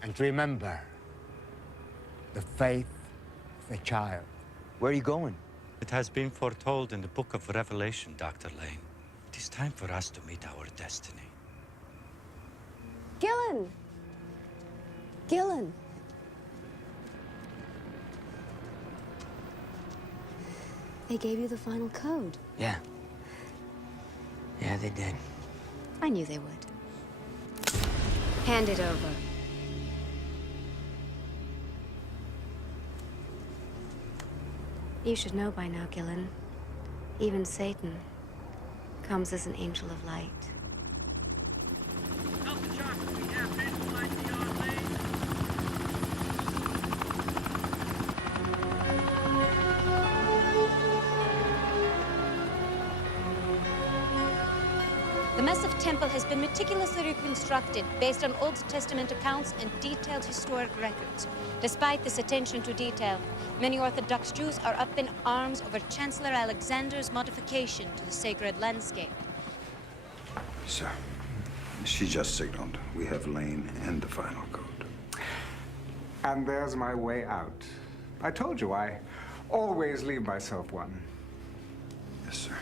and remember the faith of a child. Where are you going? It has been foretold in the book of Revelation, Dr. Lane. It is time for us to meet our destiny. Gillen! Gillen! They gave you the final code. Yeah. Yeah, they did. I knew they would. Hand it over. You should know by now, Gillen. Even Satan comes as an angel of light. The massive temple has been meticulously reconstructed based on Old Testament accounts and detailed historic records. Despite this attention to detail, many Orthodox Jews are up in arms over Chancellor Alexander's modification to the sacred landscape. Sir, she just signaled. We have Lane and the final code. And there's my way out. I told you I always leave myself one. Yes, sir.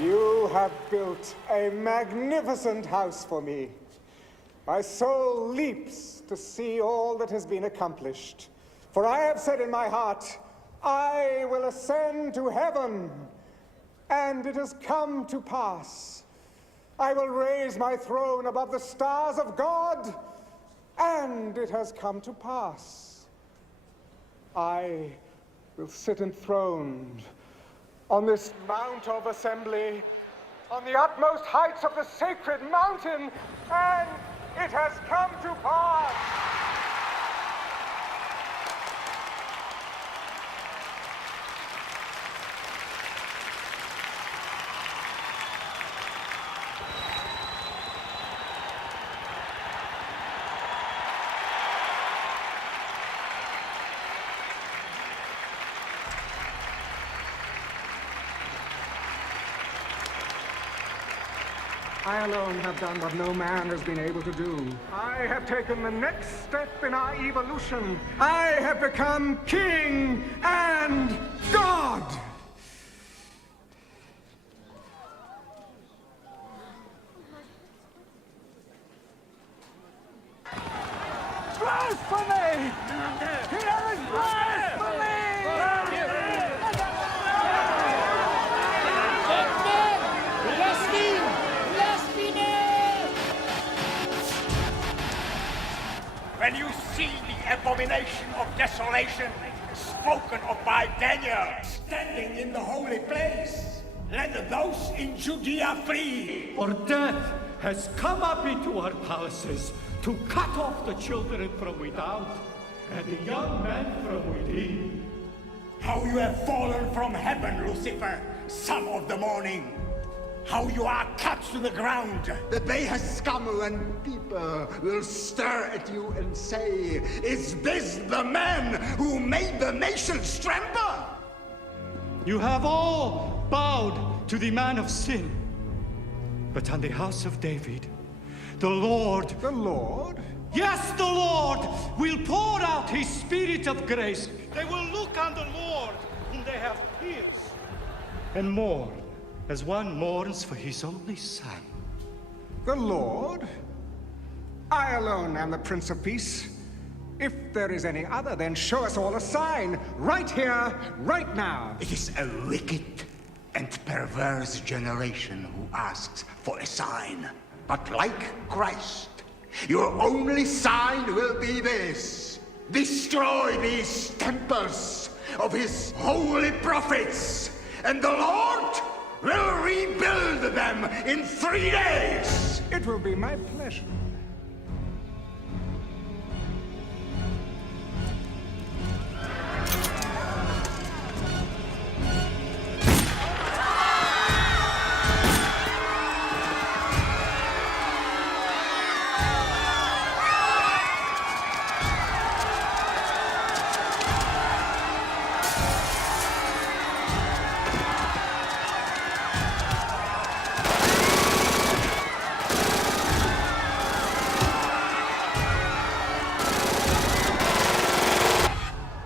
You have built a magnificent house for me. My soul leaps to see all that has been accomplished. For I have said in my heart, I will ascend to heaven, and it has come to pass. I will raise my throne above the stars of God, and it has come to pass. I will sit enthroned on this Mount of Assembly, on the utmost heights of the sacred mountain, and it has come to pass. I alone have done what no man has been able to do. I have taken the next step in our evolution. I have become king and God! Blasphemy! Here is blasphemy! When you see the abomination of desolation spoken of by Daniel standing in the holy place, let those in Judea flee. For death has come up into our palaces to cut off the children from without and the young men from within. How you have fallen from heaven, Lucifer, son of the morning. How you are cut to the ground. The day has come when people will stare at you and say, Is this the man who made the nations tremble? You have all bowed to the man of sin. But on the house of David, the Lord... The Lord? Yes, the Lord will pour out his spirit of grace. They will look on the Lord whom they have pierced and mourn as one mourns for his only son. The Lord? I alone am the Prince of Peace. If there is any other, then show us all a sign, right here, right now. It is a wicked and perverse generation who asks for a sign. But like Christ, your only sign will be this. Destroy these temples of his holy prophets, and the Lord will rebuild them in 3 days. It will be my pleasure.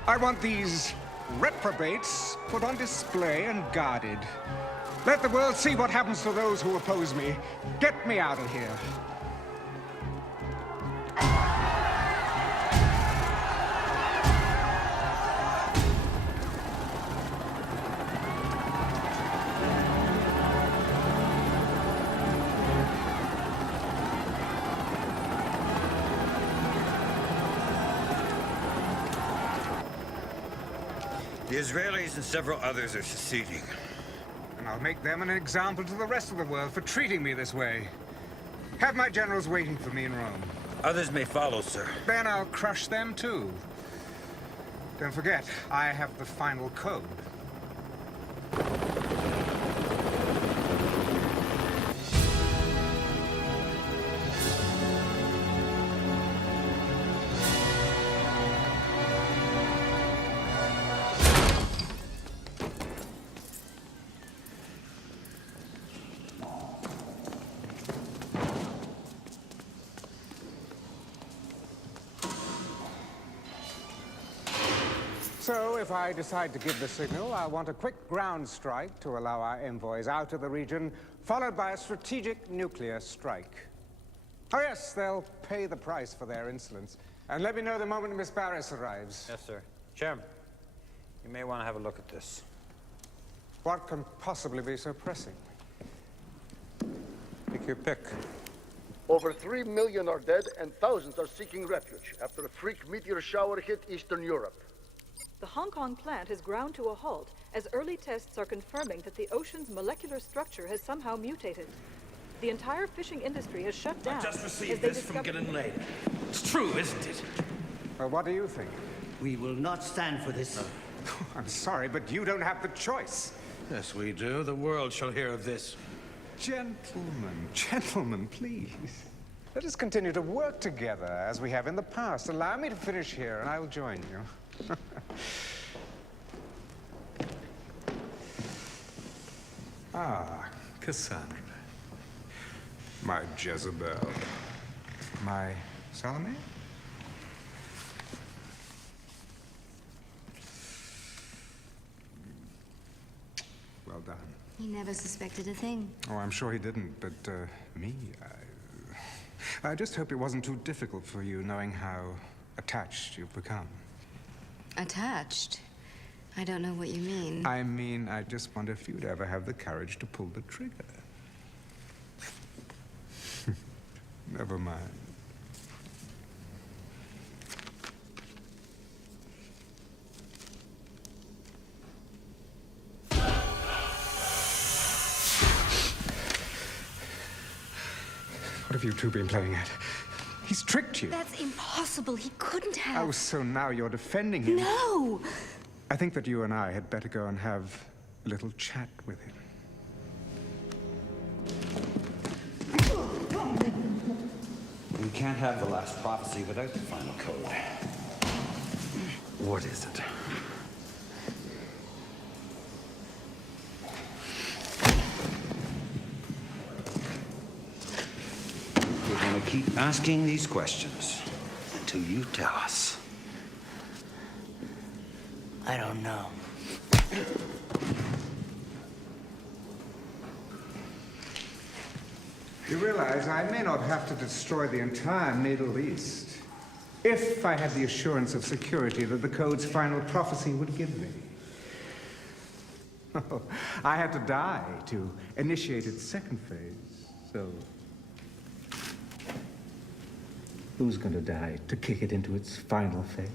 I want these reprobates put on display and guarded. Let the world see what happens to those who oppose me. Get me out of here. The Israelis and several others are seceding. And I'll make them an example to the rest of the world for treating me this way. Have my generals waiting for me in Rome. Others may follow, sir. Then I'll crush them too. Don't forget, I have the final code. So, if I decide to give the signal, I want a quick ground strike to allow our envoys out of the region, followed by a strategic nuclear strike. Oh yes, they'll pay the price for their insolence. And let me know the moment Miss Barris arrives. Yes, sir. Chairman, you may want to have a look at this. What can possibly be so pressing? Pick your pick. Over 3 million are dead and thousands are seeking refuge after a freak meteor shower hit Eastern Europe. The Hong Kong plant has ground to a halt as early tests are confirming that the ocean's molecular structure has somehow mutated. The entire fishing industry has shut down. I just received this from Gillen. It's true, isn't it? Well, what do you think? We will not stand for this. I'm sorry, but you don't have the choice. Yes, we do. The world shall hear of this. Gentlemen, please. Let us continue to work together as we have in the past. Allow me to finish here, and I will join you. Ah, Cassandra. My Jezebel. My Salome? Well done. He never suspected a thing. Oh, I'm sure he didn't, but me, I just hope it wasn't too difficult for you knowing how attached you've become. Attached? I don't know what you mean. I mean, I just wonder if you'd ever have the courage to pull the trigger. Never mind. What have you two been playing at? He's tricked you. That's impossible. He couldn't have. Oh, so now you're defending him. No! I think that you and I had better go and have a little chat with him. We can't have the last prophecy without the final code. What is it? We're going to keep asking these questions until you tell us. I don't know. You realize I may not have to destroy the entire Middle East if I had the assurance of security that the Code's final prophecy would give me. Oh, I had to die to initiate its second phase, so... Who's going to die to kick it into its final phase?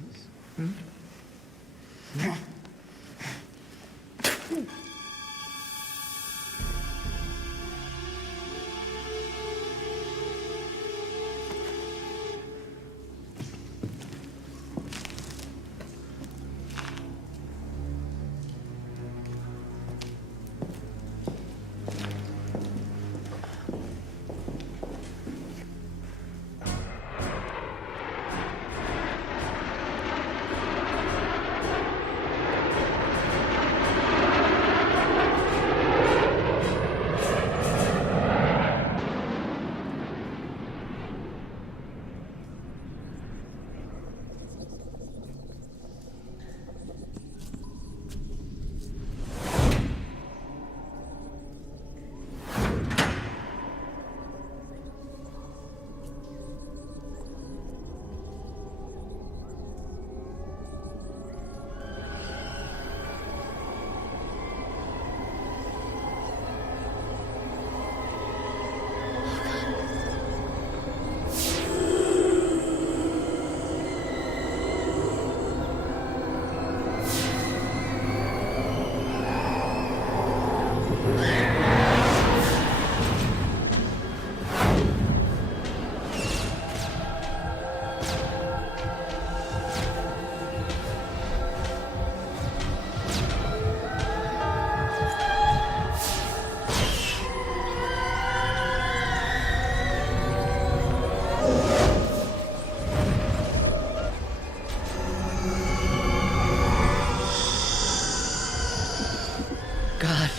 God.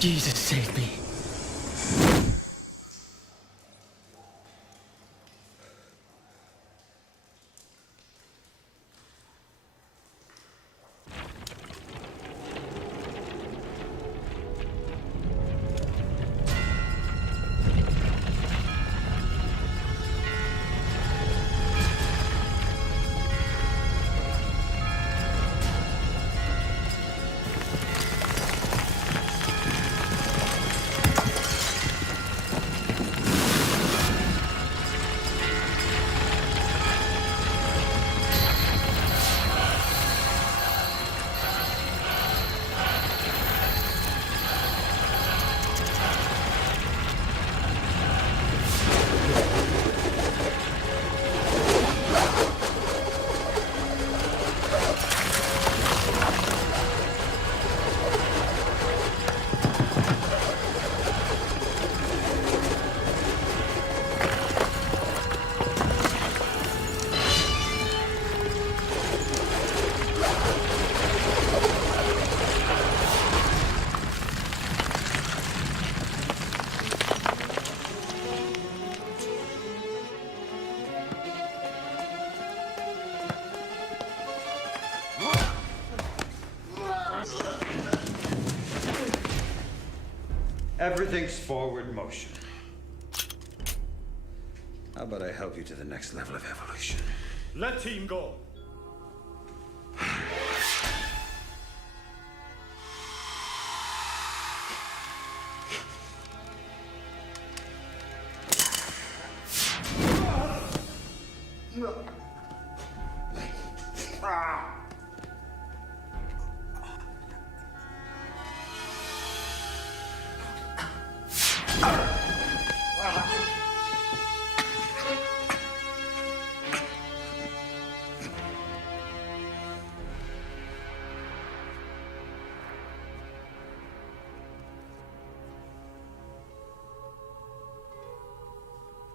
Jesus, save me. Everything's forward motion. How about I help you to the next level of evolution? Let him go.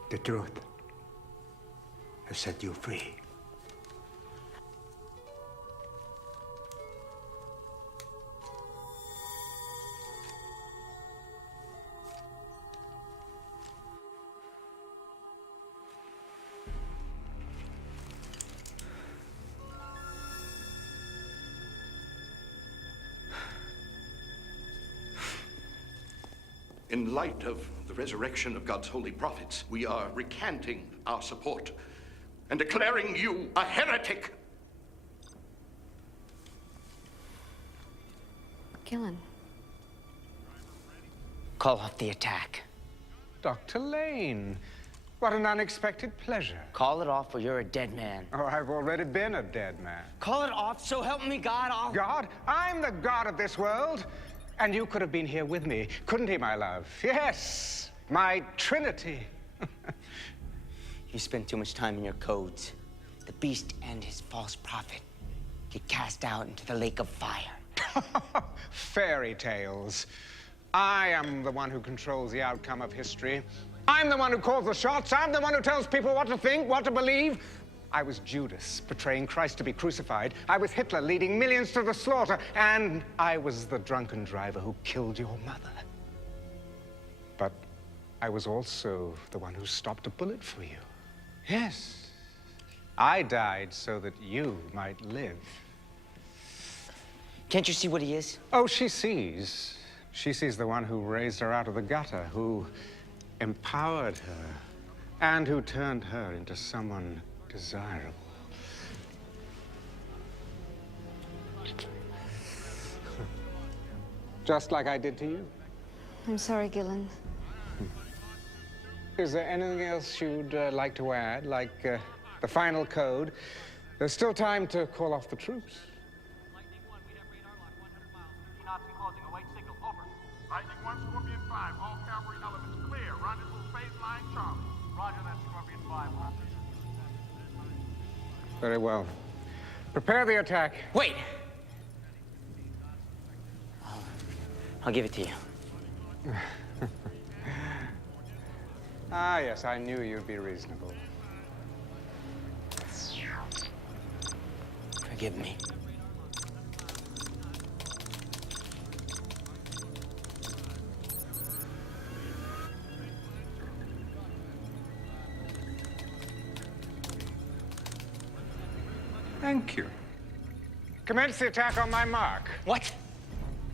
The truth has set you free. In light of the resurrection of God's holy prophets, we are recanting our support and declaring you a heretic. Gillen. Call off the attack. Dr. Lane, what an unexpected pleasure. Call it off or you're a dead man. Oh, I've already been a dead man. Call it off, so help me God, I'll... God? I'm the god of this world. And you could have been here with me, couldn't he, my love? Yes, my Trinity. You spend too much time in your codes. The beast and his false prophet get cast out into the lake of fire. Fairy tales. I am the one who controls the outcome of history. I'm the one who calls the shots. I'm the one who tells people what to think, what to believe. I was Judas, betraying Christ to be crucified. I was Hitler, leading millions to the slaughter. And I was the drunken driver who killed your mother. But I was also the one who stopped a bullet for you. Yes. I died so that you might live. Can't you see what he is? Oh, she sees. She sees the one who raised her out of the gutter, who empowered her, and who turned her into someone desirable. Just like I did to you. I'm sorry, Gillen. Is there anything else you'd like to add, like the final code? There's still time to call off the troops. Lightning 1, Scorpion 5, all cavalry elements clear. Rendezvous phase line Charlie. Roger that, Scorpion 5. Very well. Prepare the attack. Wait! I'll give it to you. Ah, yes, I knew you'd be reasonable. Forgive me. Thank you. Commence the attack on my mark. What?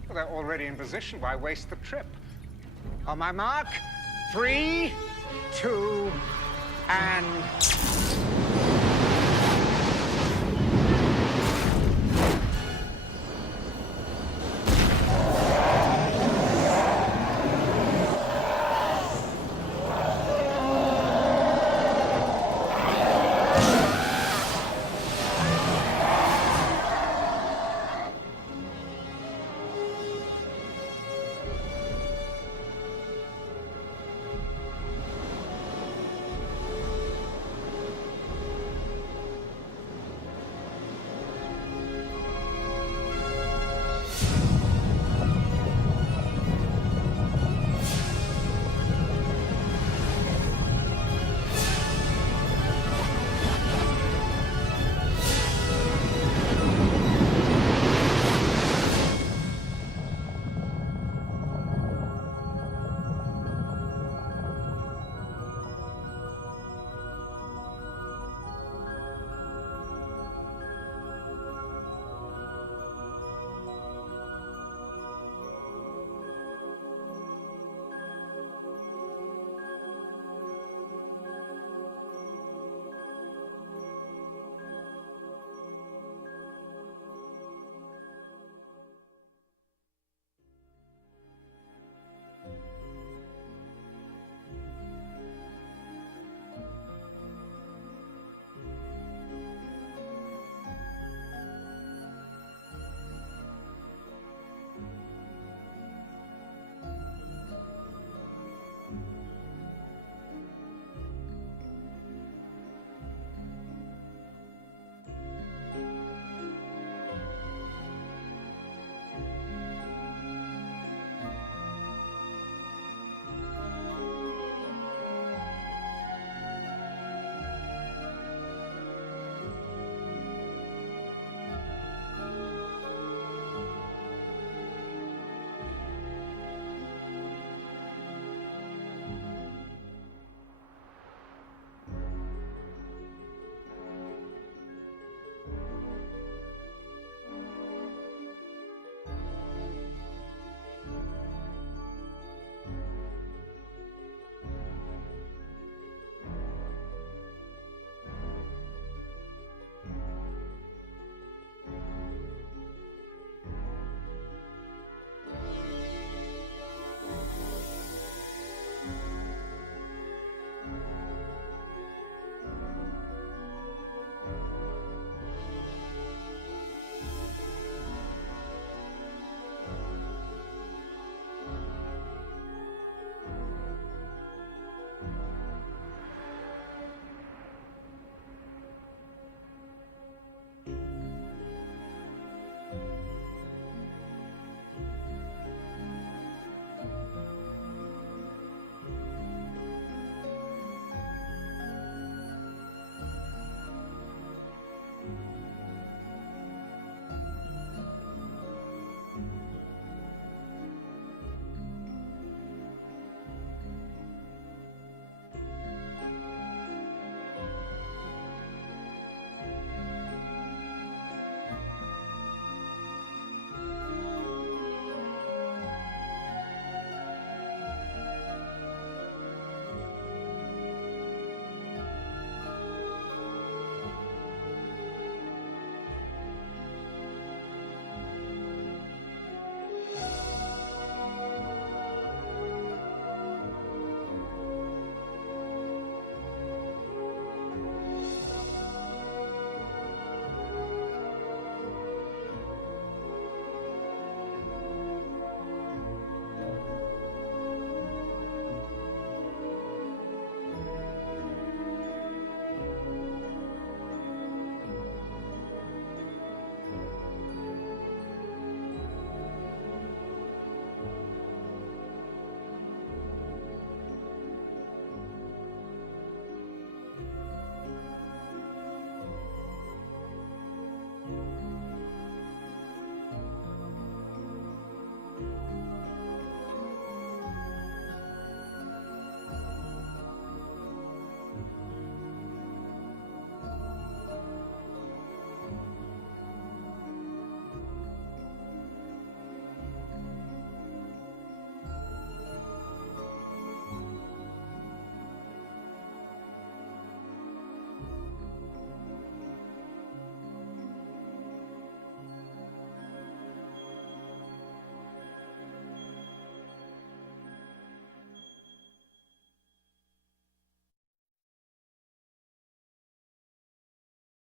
Well, they're already in position. Why waste the trip? On my mark, 3, 2, and...